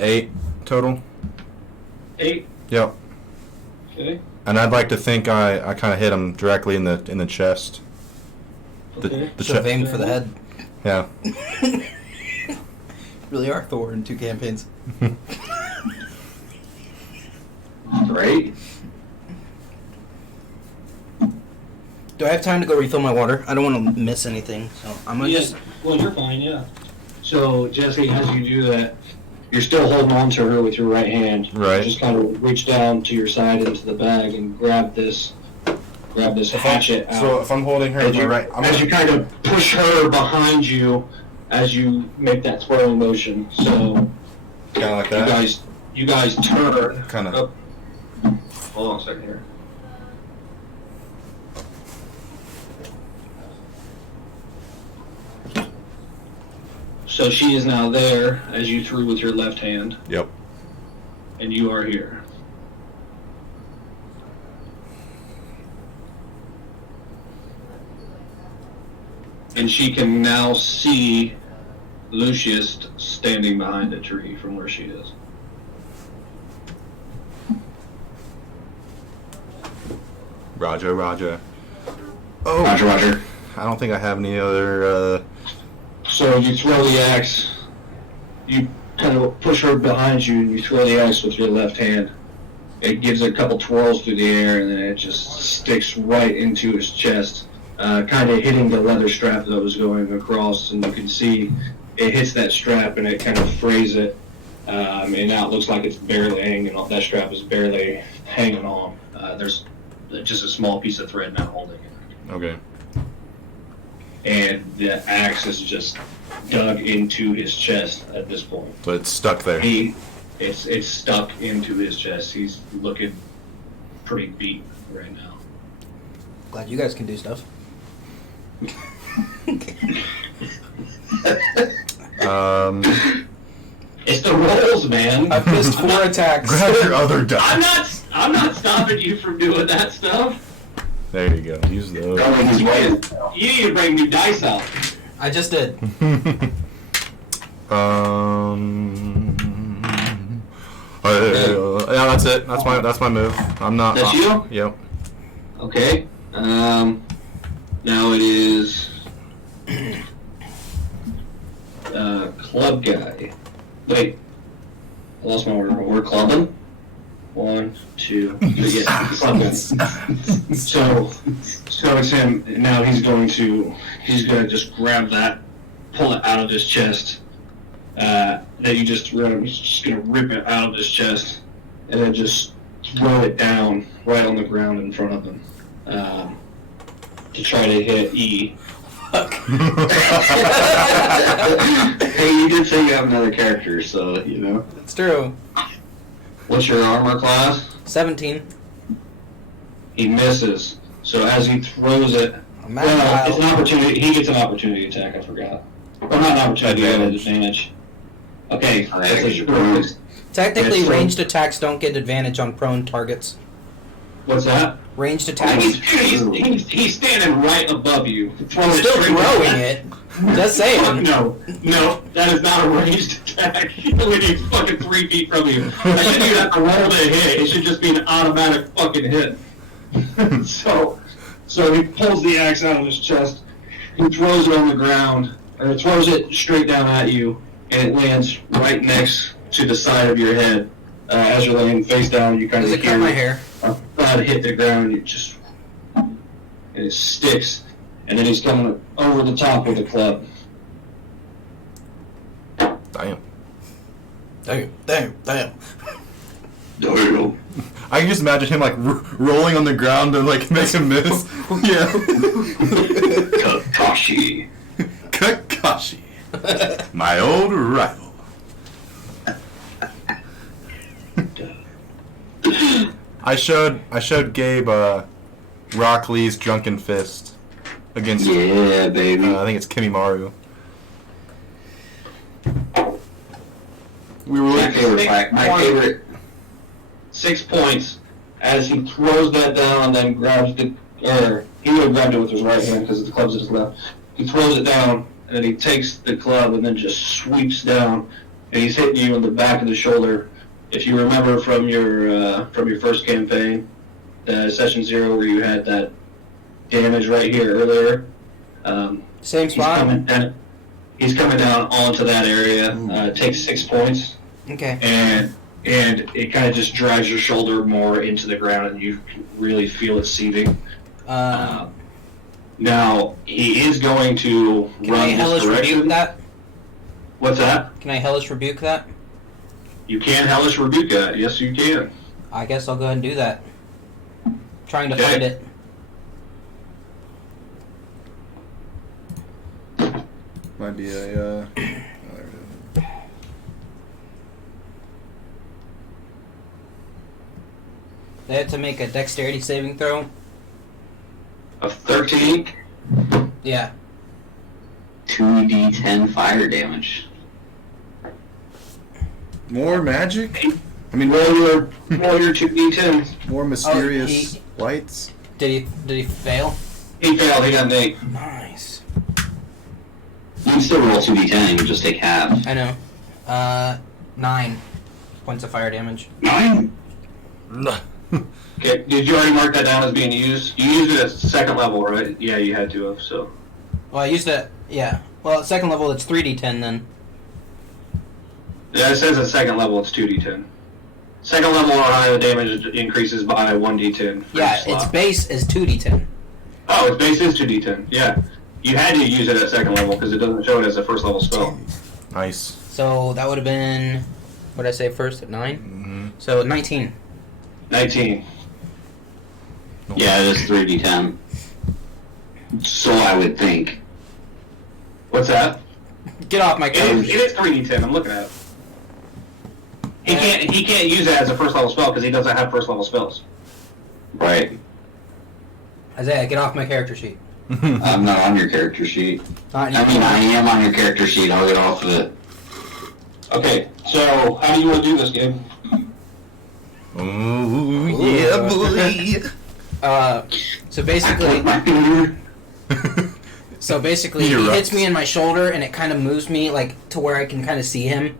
8 total. 8. Yep. Okay. And I'd like to think I kind of hit him directly in the chest. Okay. The So aim for the head. Yeah. Really are Thor in 2 campaigns. Right? Do I have time to go refill my water? I don't want to miss anything, so I'm gonna Yes. Well, you're fine. Yeah. So Jesse, as you do that, you're still holding on to her with your right hand. Right. Just kind of reach down to your side into the bag and grab this hatchet out. So if I'm holding her as with my you, right, I'm as you kind of push her behind you as you make that twirling motion. So kind of like that. you guys turn. Kinda. Oh. Hold on a second here. So she is now there as you threw with your left hand, Yep. and you are here. And she can now see Lucius standing behind a tree from where she is. Roger, Roger. Oh, Roger, Roger. I don't think I have any other. So you throw the axe, you kind of push her behind you, and you throw the axe with your left hand. It gives a couple twirls through the air, and then it just sticks right into his chest, kind of hitting the leather strap that was going across, and you can see it hits that strap, and it kind of frays it, and now it looks like it's barely hanging on. That strap is barely hanging on. There's just a small piece of thread now holding it. Okay. and the axe is just dug into his chest at this point. So it's stuck there. It's stuck into his chest. He's looking pretty beat right now. Glad you guys can do stuff. It's the rolls, man. I've missed 4 attacks. Grab your other die. I'm not stopping you from doing that stuff. There you go. Use those. You need to bring new dice out. I just did. Yeah, that's it. That's my move. I'm not. That's you? Yep. Okay. Now it is club guy. Wait. I lost my order. We're clubbing. 1, 2, 3. Yeah, clubbing. So it's him. Now he's going to just grab that, pull it out of his chest. That you just read. He's just gonna rip it out of his chest, and then just throw it down right on the ground in front of him, to try to hit E. Hey, you did say you have another character, so you know. It's true. What's your armor class? 17. He misses. So as he throws it, I'm at well, it's an wild. opportunity. He gets an opportunity attack. I forgot. Well, not an opportunity. Advantage. Okay. Technically, Yes, so- ranged attacks don't get advantage on prone targets. What's that? Ranged attacks. He's standing right above you. Still throwing it. Just saying. No, that is not a ranged attack. When he's fucking 3 feet from you. I shouldn't even have to roll to hit. It should just be an automatic fucking hit. So he pulls the axe out of his chest. He throws it on the ground, or throws it straight down at you, and it lands right next to the side of your head. As you're laying face down, you kind Does of it cut my hair? a thud hit the ground, and and it sticks, and then he's coming over the top with the club. Damn. Damn. I can just imagine him like rolling on the ground and like make a miss. Yeah. Kakashi. Kakashi. My old rival. I showed Gabe Rock Lee's Drunken Fist against Yeah, baby. I think it's Kimimaru. We were My favorite. 6 points as he throws that down and then grabs he would have grabbed it with his right hand because the club's in his left. He throws it down and then he takes the club and then just sweeps down, and he's hitting you in the back of the shoulder. If you remember from your first campaign, session 0, where you had that damage right here earlier, Same spot? he's coming down onto that area. Takes 6 points. Okay. And it kind of just drives your shoulder more into the ground, and you can really feel it seething. Now he is going to Can I run hellish this rebuke direction. that? What's that? Can I hellish rebuke that? You can hellish rebuke that. Yes, you can. I guess I'll go ahead and do that. Trying to Okay. find it. Might be a. They had to make a dexterity saving throw. Of 13. Yeah. 2d10 fire damage. More magic? I mean, roll your 2d10. More mysterious he- lights? Did he fail? He failed. He got an 8. Nice. You can still roll 2d10, you just take half. I know. 9 points of fire damage. 9? Okay. Did you already mark that down as being used? You used it at 2nd level, right? Yeah, you had to have. So. Well, I used it. Yeah. Well, at 2nd level, it's 3d10 then. Yeah, it says at 2nd level it's 2d10. 2nd level or higher, the damage increases by 1d10. for Yeah, each slot. its base is 2d10. Oh, its base is 2d10. Yeah. You had to use it at 2nd level because it doesn't show it as a 1st level spell. Nice. So that would have been, what did I say first, at 9? Mm-hmm. So 19. 19. Yeah, it is 3d10. So I would think. What's that? Get off my It couch. is 3d10. I'm looking at it. He can't use it as a first level spell because he doesn't have first level spells. Right. Isaiah, get off my character sheet. I'm not on your character sheet. Not I mean, anymore. I am on your character sheet. I'll get off of it. Okay, so how do you want to do this game? Ooh, yeah, boy. So basically, He he hits erupts. me in my shoulder, and it kind of moves me like to where I can kind of see him.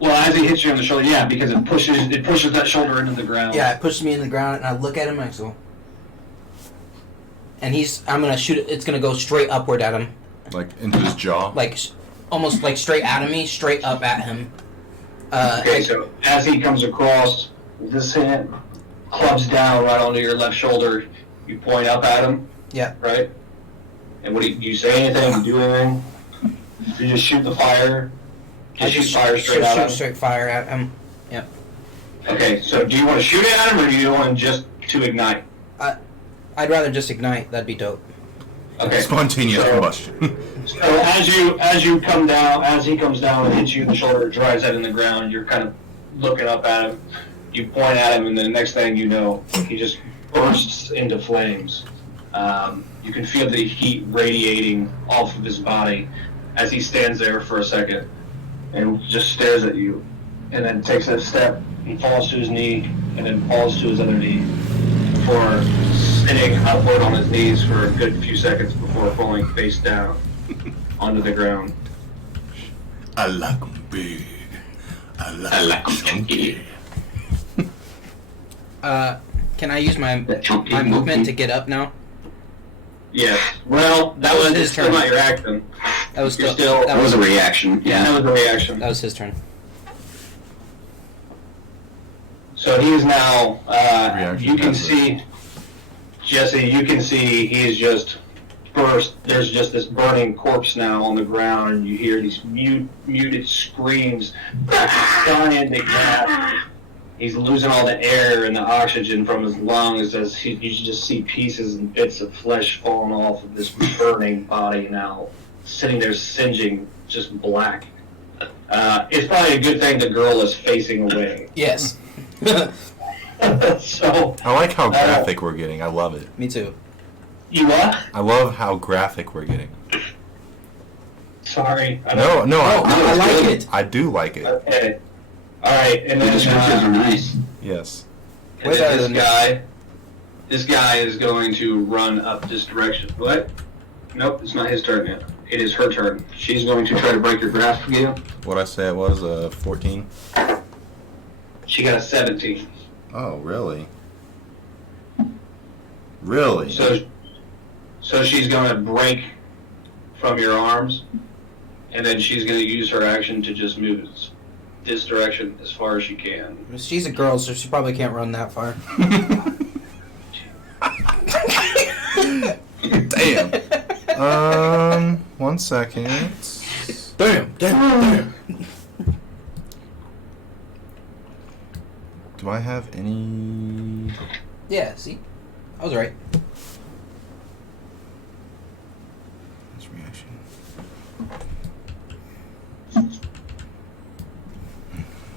Well, as he hits you on the shoulder, yeah, because it pushes that shoulder into the ground. Yeah, it pushes me in the ground, and I look at him, and I go, and I'm gonna shoot it. It's gonna go straight upward at him, Like into his jaw. like almost like straight out of me, straight up at him. Okay, so as he comes across, this hand clubs down right onto your left shoulder. You point up at him. Yeah. Right? And what do you say anything? You do anything? You just shoot the fire? I Just shoot fire straight at him? straight fire at him. Okay, so do you want to shoot it at him or do you want just to ignite? I'd rather just ignite. That'd be dope. Okay. Spontaneous So- combustion. So as you come down, as he comes down and hits you in the shoulder, drives that in the ground, you're kind of looking up at him. You point at him, and then the next thing you know, he just bursts into flames. You can feel the heat radiating off of his body as he stands there for a second and just stares at you, and then takes a step. He falls to his knee, and then falls to his other knee before sitting upward on his knees for a good few seconds before falling face down onto the ground. I like 'em big. I like 'em chunky. Can I use my Chunky movement to get up now? Yes. Well, that was his still turn. not your action. That was You're still still- that That was was a reaction. Yeah, that was a reaction. that was his turn. So he is now, Reaction you can passive. see, Jesse, you can see he is just burst. There's just this burning corpse now on the ground, and you hear these muted screams. He's gone into gas. He's losing all the air and the oxygen from his lungs as you just see pieces and bits of flesh falling off of this burning body now, sitting there singeing, just black. It's probably a good thing the girl is facing away. Yes. So, I like how graphic we're getting. I love it. Me too. you what? I love how graphic we're getting. Sorry. No, I like it. I do like it. Okay. All right, and The then, descriptions are nice. Yes. and Way better then than this guy is going to run up this direction. What? Nope, it's not his turn yet. It is her turn. She's going to try to break your grasp again. What I say it was 14. She got a 17. Oh, really? Really? So she's going to break from your arms, and then she's going to use her action to just move this direction as far as she can. She's a girl, so she probably can't run that far. Damn. 1 second. Damn. Do I have any? Yeah, see? I was right. This reaction.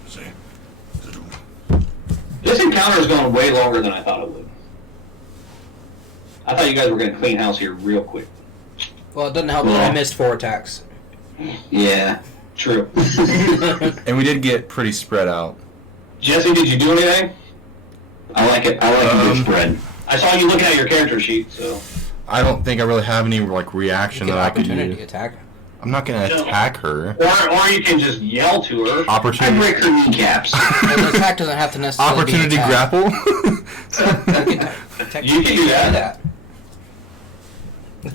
See. This encounter is going way longer than I thought it would. I thought you guys were going to clean house here real quick. Well, it doesn't help that I missed 4 attacks. Yeah. True. And we did get pretty spread out. Jesse, did you do anything? I like it. I like a good spread. I saw you looking at your character sheet, so. I don't think I really have any like reaction Get that I could opportunity use. attack. I'm not gonna attack her. Or you can just yell to her. I Opportunity. break her kneecaps. An attack doesn't have to necessarily Opportunity be an attack. grapple. You can do that.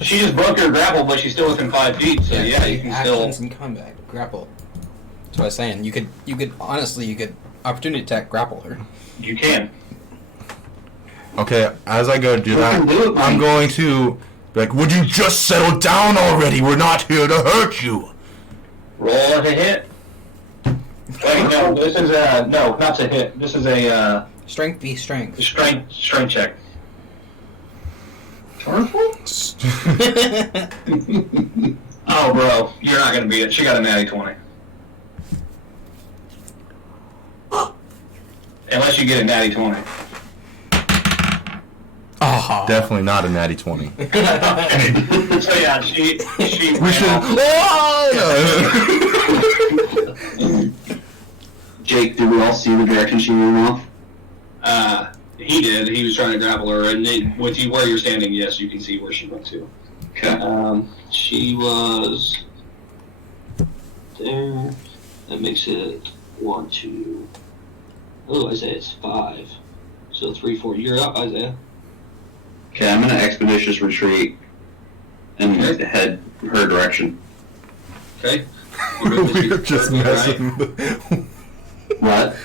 She just broke your grapple, but she's still within 5 feet, so yeah, you can still. actions and combat grapple. That's what I was saying. You could honestly opportunity attack grapple her. You can. Okay, as I go do that, can do it, I'm Mike. going to be like, would you just settle down already? We're not here to hurt you. Roll to hit. Wait, no, this is a no, not to hit. This is a Strength v strength. strength check. Oh, bro, you're not gonna beat it. She got a natty 20. Unless you get a natty 20. Oh. Definitely not a natty 20. So yeah, she We ran should. off. Oh, Jake, did we all see the direction she ran off? He did. He was trying to grapple her, and with you where you're standing, yes, you can see where she went to. Okay. She was there. That makes it 1, 2. Oh, Isaiah, it's 5. So 3, 4. You're up, Isaiah. Okay, I'm gonna expeditious retreat and head her direction. Okay. we were just messing. What?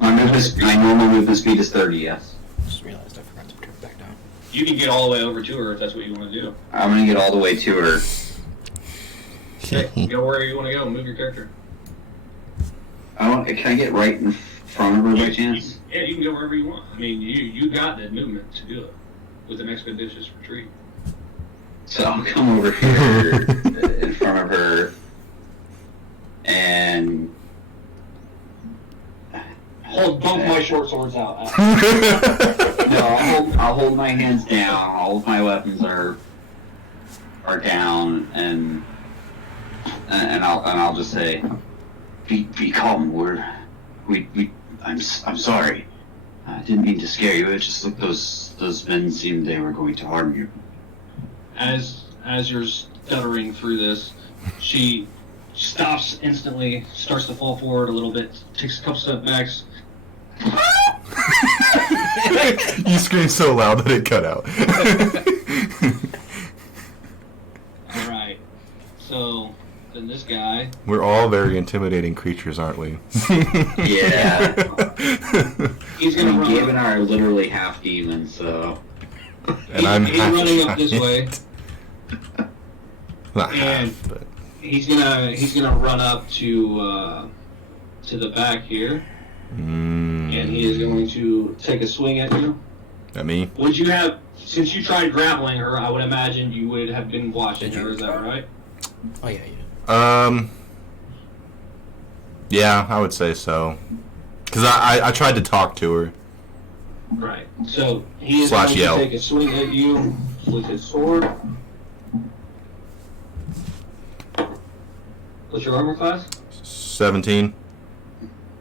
I normally move the speed is 30, yes. Just realized I forgot to turn it back down. You can get all the way over to her if that's what you want to do. I'm gonna get all the way to her. Okay. Go where you want to go. Move your character. Can I get right in front of her by chance? Yeah, you can go wherever you want. I mean, you got the movement to do it with an expeditious retreat. So I'll come over here in front of her and Hold both my short swords out. I'll hold my hands down. All of my weapons are down, and I'll just say, be calm. I'm sorry. I didn't mean to scare you. It just looked those men seemed they were going to harm you. As you're stuttering through this, she stops instantly, starts to fall forward a little bit, takes a couple step backs. You screamed so loud that it cut out. All right. So then this guy. We're all very intimidating creatures, aren't we? Yeah. He's gonna run. Gabe and I are literally half demons, so. And I'm he's half running up this way. Not And- half, but He's gonna run up to the back here, and he is going to take a swing at you. At me? Would you have, since you tried grappling her, I would imagine you would have been watching her. Is that right? Oh yeah. Yeah, I would say so. Because I tried to talk to her. Right. So he is Slash going yell. to take a swing at you with his sword. What's your armor class? 17.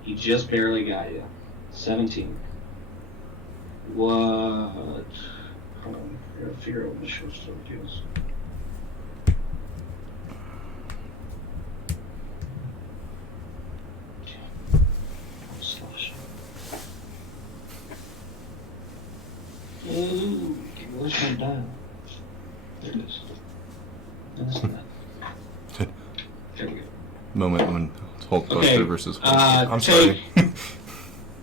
He just barely got you. 17. What? Hold on. I gotta figure out what the short sword is. Slash. Ooh, where's my dial? There it is. No, that's not. There we go. Moment when Hulk Buster Okay, versus Hulk. I'm sorry.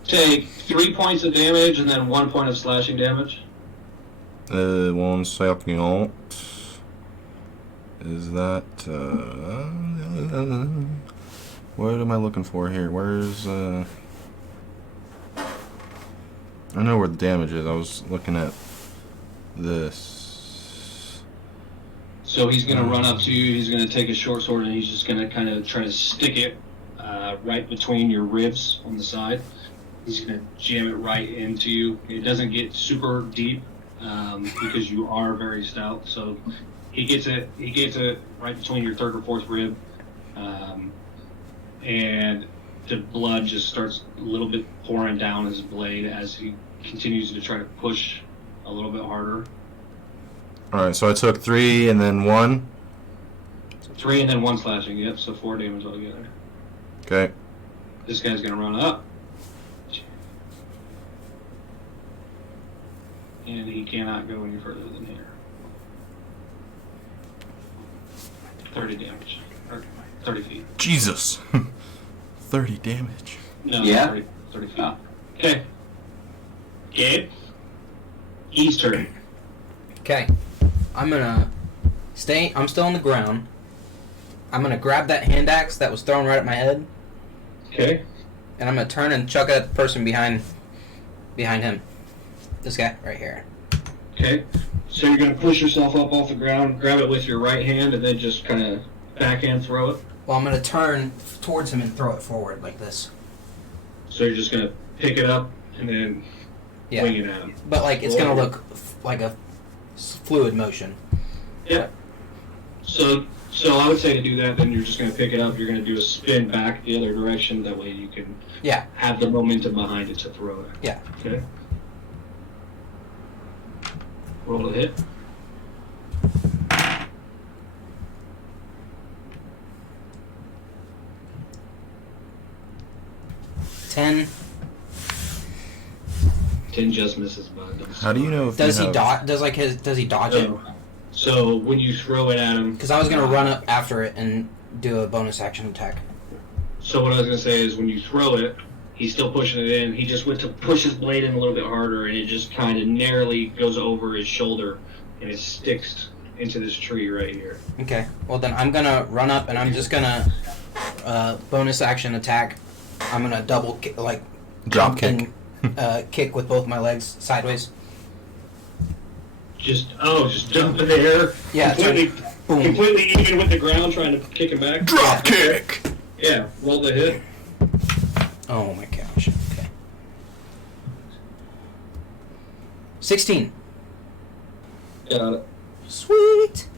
Take 3 points of damage and then 1 point of slashing damage. 1 second. Is that what am I looking for here? Where's I know where the damage is. I was looking at this. So he's going to run up to you, he's going to take his short sword, and he's just going to kind of try to stick it right between your ribs on the side. He's going to jam it right into you. It doesn't get super deep because you are very stout. So he gets it right between your third or fourth rib, and the blood just starts a little bit pouring down his blade as he continues to try to push a little bit harder. Alright, so I took 3 and then 1. 3 and then 1 slashing, yep, so 4 damage altogether. Okay. This guy's gonna run up. And he cannot go any further than here. 30 damage. Or 30 feet. Jesus. 30 damage. No, Yeah? 30 feet. Oh. Okay. Gabe? Eastern. Okay. I'm still on the ground. I'm gonna grab that hand axe that was thrown right at my head, Okay. and I'm gonna turn and chuck it at the person behind him. This guy right here. Okay. So you're gonna push yourself up off the ground, grab it with your right hand, and then just kind of backhand throw it? Well, I'm gonna turn towards him and throw it forward like this. So you're just gonna pick it up and then Yeah. wing it at him. But like it's gonna look like a fluid motion. Yeah. So I would say to do that, then you're just gonna pick it up. You're gonna do a spin back the other direction. That way you can have the momentum behind it to throw it. Yeah. Okay. Roll a hit. Ten. 10 just misses, bud. How do you know if Does you he have... dodge? Does he dodge it? No. So when you throw it at him, Because I was gonna run up after it and do a bonus action attack. so what I was gonna say is when you throw it, he's still pushing it in. He just went to push his blade in a little bit harder, and it just kind of narrowly goes over his shoulder, and it sticks into this tree right here. Okay. Well then I'm gonna run up and I'm just gonna bonus action attack. I'm gonna double drop Drop and kick with both my legs sideways. Just jump in the air. Yeah. Boom. Completely even with the ground, trying to kick him back. Drop kick! Yeah. Roll the hit. Oh my gosh. Okay. 16. Got it. Sweet.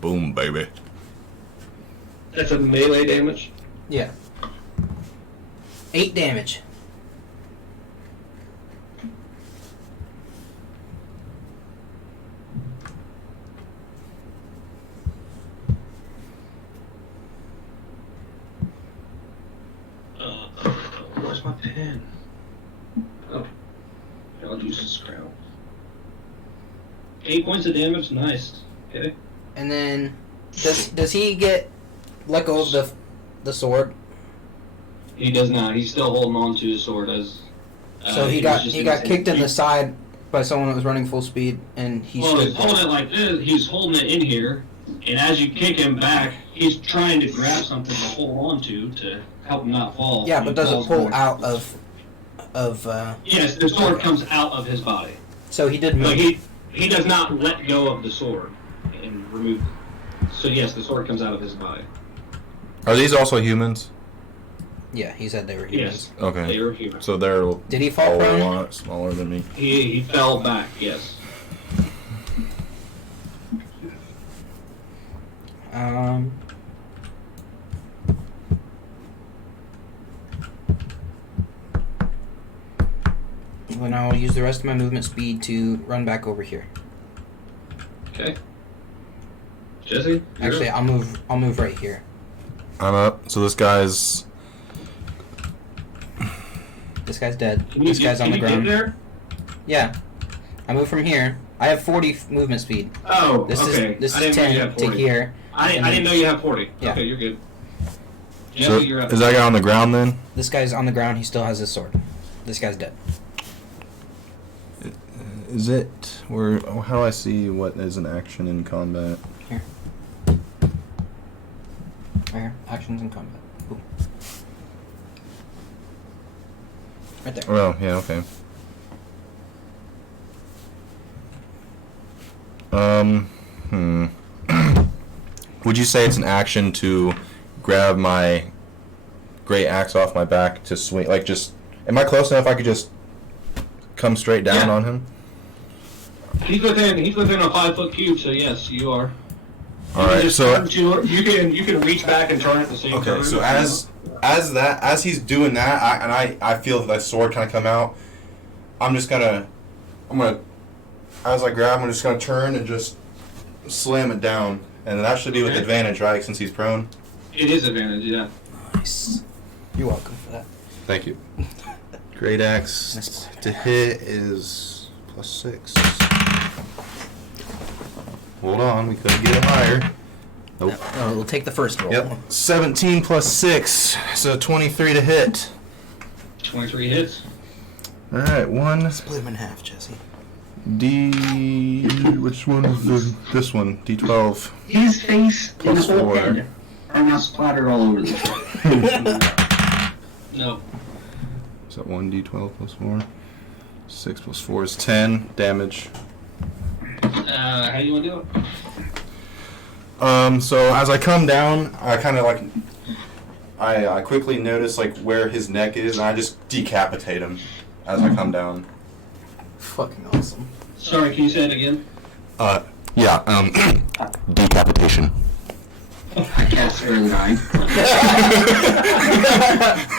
Boom, baby. That's a melee damage. Yeah. 8 damage. Where's my pen? Oh. I'll use this crown. 8 points of damage. Nice. Okay. And then does he get let go of the sword? He does not. He's still holding on to his sword as. So he got kicked in the side by someone that was running full speed, and he Well, stood he's holding it like this. He's holding it in here, and as you kick him back, he's trying to grab something to hold on to help him not fall. Yeah, He but does it falls pull forward. out of? Yes, the sword comes out of his body. So he did But move. he does not let go of the sword and remove it. So yes, the sword comes out of his body. Are these also humans? Yeah, he said they were humans. Yes, Okay. they were human. So they're Did he fall a prone? lot smaller than me. He fell back. Yes. Well, now I'll use the rest of my movement speed to run back over here. Okay. Jesse. you're Actually, up. I'll move right here. I'm up. So this guy's... This guy's dead. Can you This guy's on the can you ground. get there? Yeah, I move from here. I have 40 movement speed. Oh, This okay. is I didn't know you 10 had to 40. here. I didn't know you had 40. Yeah. Okay, you're good. Jesse, So you're up. is that guy on the ground then? This guy's on the ground. He still has his sword. This guy's dead. Is it... Where? How do I see what is an action in combat? Right here. Actions in combat. Boom. Right there. Oh, yeah, okay. Would you say it's an action to grab my great axe off my back to swing? Like, just... Am I close enough I could just come straight down Yeah. on him? He's within a 5-foot cube, so yes, you are. Alright, so... You can reach back and turn at the same time. Okay, so as he's doing that, I feel that sword kind of come out. I'm gonna as I grab, I'm just gonna turn and just slam it down, and that should be with Okay. advantage, right? Since he's prone. It is advantage, yeah. Nice. You're welcome for that. Thank you. Great axe to hit is +6. Hold on, we couldn't get it higher. Nope. No, we'll take the first roll. Yep. 17 + 6, so 23 to hit. 23 hits. All right, one Split him in half, Jesse. D. Which one is this one? D12. His face and Plus whole 4. head are now splattered all over the place. No. Is that 1d12 + 4? 6 + 4 is 10 damage. How do you want to do it? So as I come down, I kind of like, I quickly notice like where his neck is, and I just decapitate him as I come down. Fucking awesome. Sorry, can you say it again? Yeah, decapitation. I cast Spare the Dying.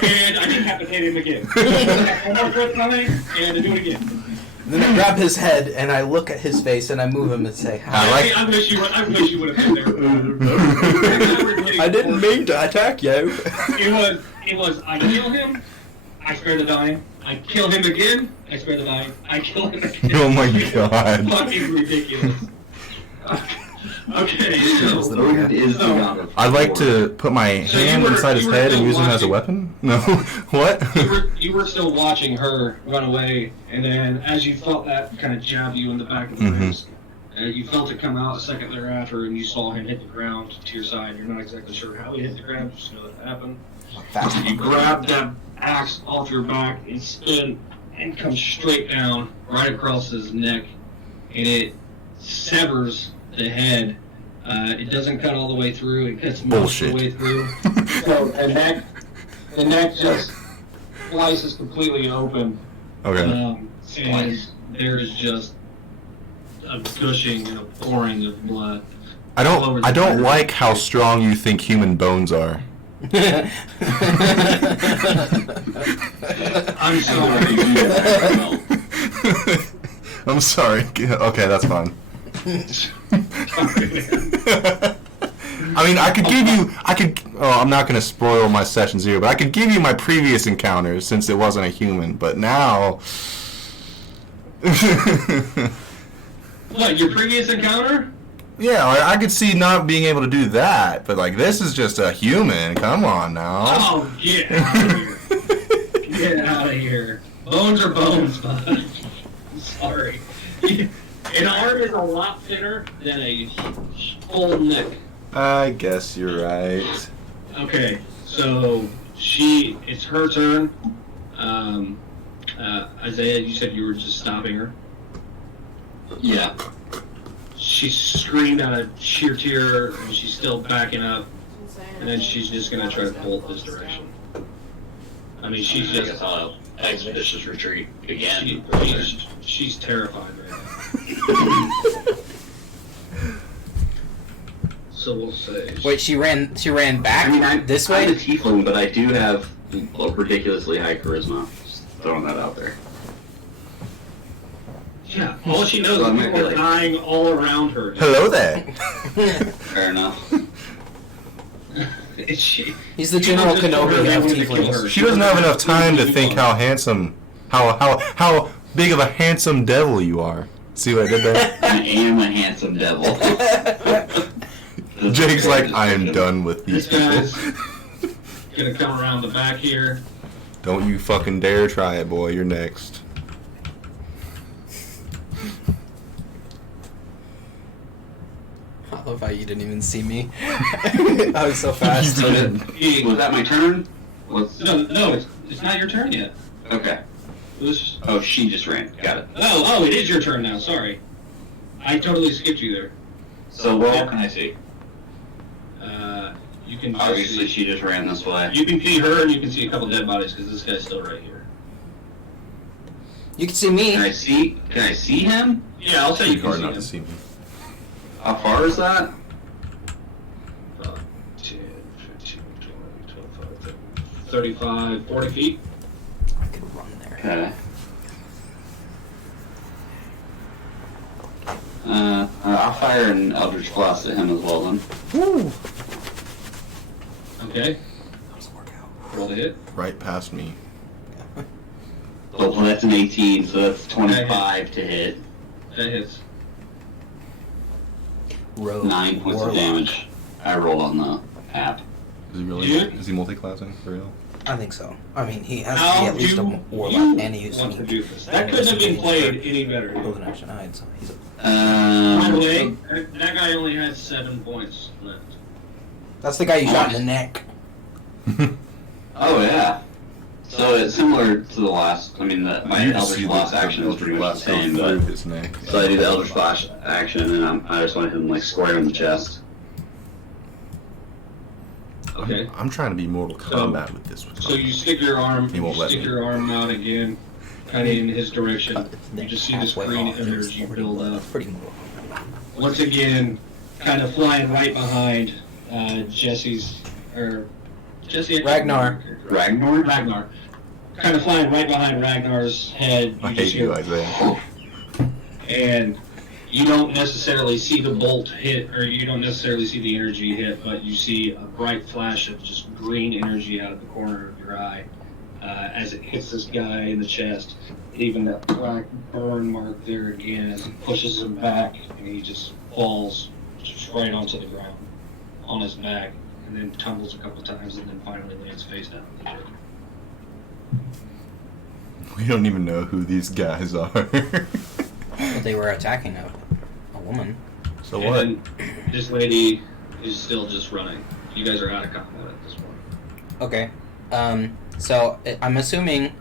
And I decapitate him again. One more crit coming, and I do it again. Then I grab his head and I look at his face and I move him and say, "Hi." I wish you would have been there. I didn't mean to attack you. It was, I kill him, I spare the dying. I kill him again, I spare the dying. I kill him again. Oh my god. Fucking ridiculous. Okay, so... Odin is the god of I'd like war. to put my So you hand were- inside his you were head and still use him as a watching. weapon? No. What? You were still watching her run away, and then as you felt that kind of jab you in the back of the Mhm. ribs, you felt it come out a second thereafter, and you saw him hit the ground to your side. You're not exactly sure how he hit the ground, just know that happened. Fast. You grab that axe off your back and spin and come straight down right across his neck, and it severs the head. It doesn't cut all the way through. It cuts most of the way through. So the neck just slices completely open. Okay. And there's just a gushing and a pouring of blood. I all over don't. I the don't ground. like how strong you think human bones are. I'm sorry. I'm sorry. Okay, that's fine. I mean, I could give you. Oh, I'm not going to spoil my session 0, but I could give you my previous encounters since it wasn't a human. But now. What, your previous encounter? Yeah, I could see not being able to do that, but like this is just a human. Come on now. Oh, get out of here. Get out of here. Bones are bones, bud. I'm sorry. An arm is a lot thinner than a full neck. I guess you're right. Okay, so it's her turn. Isaiah, you said you were just stopping her. Yeah. She screamed out of sheer terror, and she's still backing up, and then she's just gonna try to bolt this direction. I mean, she's I just guess I'll expeditious retreat again. she's terrified right now. So we'll say. Wait, she ran back I mean, I'm this I'm a way? tiefling, but I do have a ridiculously high charisma. Just throwing that out there. Yeah, all she knows So is I'm gonna people be are like- dying all around her. Hello there. Fair enough. He's the General Kenobi of tieflings. She doesn't have enough time to think how handsome, how big of a handsome devil you are. See what I did there? I am a handsome devil. Jake's like, I am done with these This people. guy's gonna come around the back here. Don't you fucking dare try it, boy. You're next. I love how you didn't even see me. I was so fast. Was that my turn? What's... No, it's not your turn yet. Okay. This, Oh, she just ran. Got it. oh, it is your turn now. Sorry, I totally skipped you there. So what all can I see? You can Obviously, she just ran this way. You can see her, and you can see a couple dead bodies because this guy's still right here. You can see me. Can I see him? Yeah, I'll tell you. Pretty hard can not to see see me. How far is that? him. 10, 15, 20, 25, 35, 40 feet. I could run there. Okay. I'll fire an Eldritch Blast at him as well then. Woo! Okay, That was a workout. roll the hit. Right past me. Oh, well, that's an 18, so that's 25 to hit. That hits. Rogue 9 points of warlock. damage. I rolled on the app. Is he really? Dude. Is he multi-classing for real? I think so. I mean, he has to How be at least a do warlock, you and he used want to sneak. do this? That couldn't have been played any better. Build an action hide, so he's a... By the way, Um, that guy only has 7 points left. That's the guy you shot in the neck. oh yeah. So it's similar to the last. I mean, my You Eldritch Blast action is pretty much the same, through but his neck. so I do the Eldritch Blast action, and I just want to hit him like square in the chest. Okay. I'm trying to be Mortal Kombat with this one. So you stick your arm. He won't you let stick me. your arm out again, kind of in his direction. You just see this Halfway green off, it's energy pretty build cool. up. Pretty cool. Once again, kind of flying right behind Jesse's or Jesse. Ragnar. Ragnar. Kind of flying right behind Ragnar's head. I You hate just you, hear, Isaiah. and you don't necessarily see the bolt hit, or you don't necessarily see the energy hit, but you see a bright flash of just green energy out of the corner of your eye as it hits this guy in the chest. Even that black burn mark there again as it pushes him back, and he just falls just right onto the ground on his back, and then tumbles a couple times, and then finally lands face down on the dirt. We don't even know who these guys are. But they were attacking a woman. So And what? then this lady is still just running. You guys are out of combat at this point. Okay. So I'm assuming.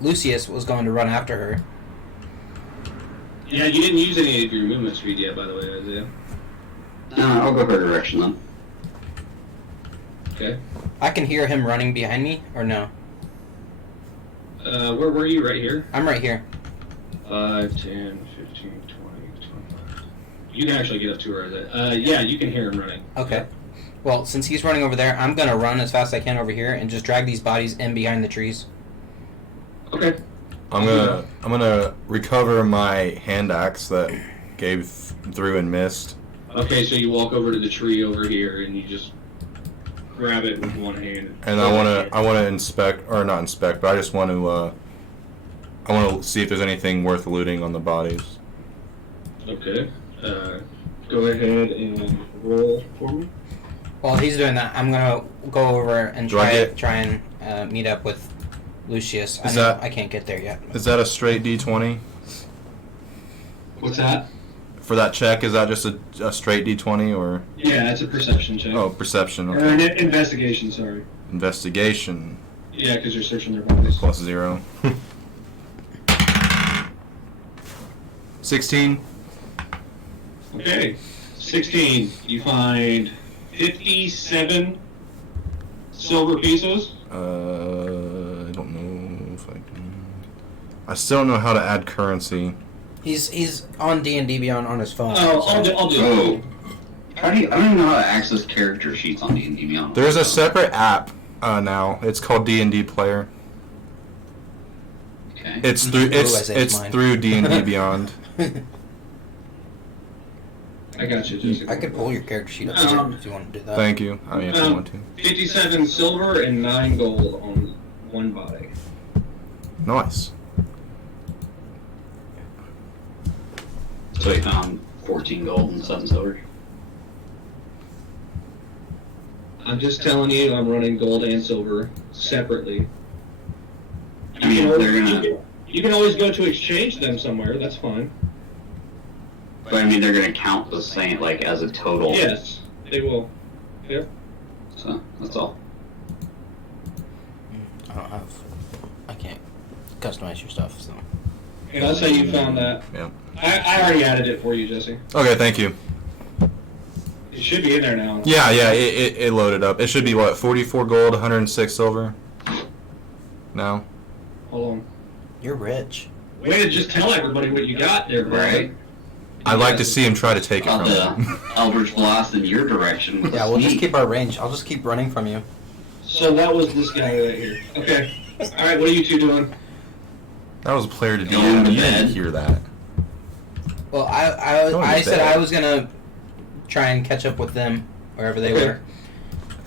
Lucius was going to run after her. Yeah, you didn't use any of your movement speed yet, by the way, Isaiah. I'll go her direction then. Okay. I can hear him running behind me, or no? Where were you? Right here? I'm right here. 5, 10, 15, 20, 25. You can actually get up to her, Isaiah. Yeah, you can hear him running. Okay. Well, since he's running over there, I'm gonna run as fast as I can over here and just drag these bodies in behind the trees. Okay. I'm gonna recover my hand axe that Gabe threw and missed. Okay, so you walk over to the tree over here, and you just grab it with one hand. And I wanna inspect, or not inspect, but I just want to see if there's anything worth looting on the bodies. Okay. Go ahead and roll for me. While he's doing that, I'm gonna go over and Do I try and meet up with Lucius. I can't get there yet. Is that a straight D20? What's that? For that check, is that just a straight D20 or? Yeah, it's a perception check. Oh, perception. Or Okay. an investigation, sorry. Investigation Yeah, because you're searching their bodies. plus 0. 16. Okay. 16. You find 57 silver pieces. I don't know if I can. I still don't know how to add currency. He's on D&D Beyond on his phone. Oh, I'll do it. I don't even know how to access character sheets on D&D Beyond. There's a separate app now. It's called D&D Player. Okay. It's through Isaiah's mine. through D&D Beyond. I got you, Jessica. I could pull your character sheet up if you want to do that. Thank you. I mean, if you want to. 57 silver and 9 gold on one body. Nice. So we found 14 gold and 7 silver. I'm just telling you, I'm running gold and silver separately. I mean, they're gonna. You can always go to exchange them somewhere. That's fine. But I mean, they're gonna count the same, like, as a total. Yes, they will. Yep. So that's all. I can't customize your stuff, so. And I'll say you found that. Yeah. I already added it for you, Jesse. Okay, thank you. It should be in there now. Yeah, it loaded up. It should be what, 44 gold, 106 silver. Now. Hold on. You're rich. Way to just tell everybody what you got there, bro. Right. I'd like to see him try to take it I'll from me. Eldritch Blast in your direction with Yeah, a we'll just sneak. keep our range. I'll just keep running from you. So that was this guy right here. Okay. All right. What are you two doing? That was a player to do. Going to You didn't bed. hear that. Well, Going to I said bed. I was gonna try and catch up with them wherever they Okay. were.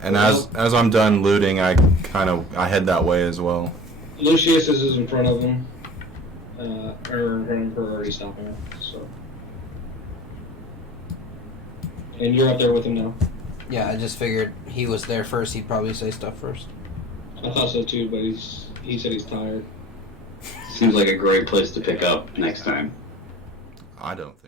And as I'm done looting, I head that way as well. Lucius is in front of him. Or in front of her, already stopping her. So. And you're up there with him now. Yeah, I just figured he was there first. He'd probably say stuff first. I thought so too, but he said he's tired. Seems like a great place to pick up next time. I don't think.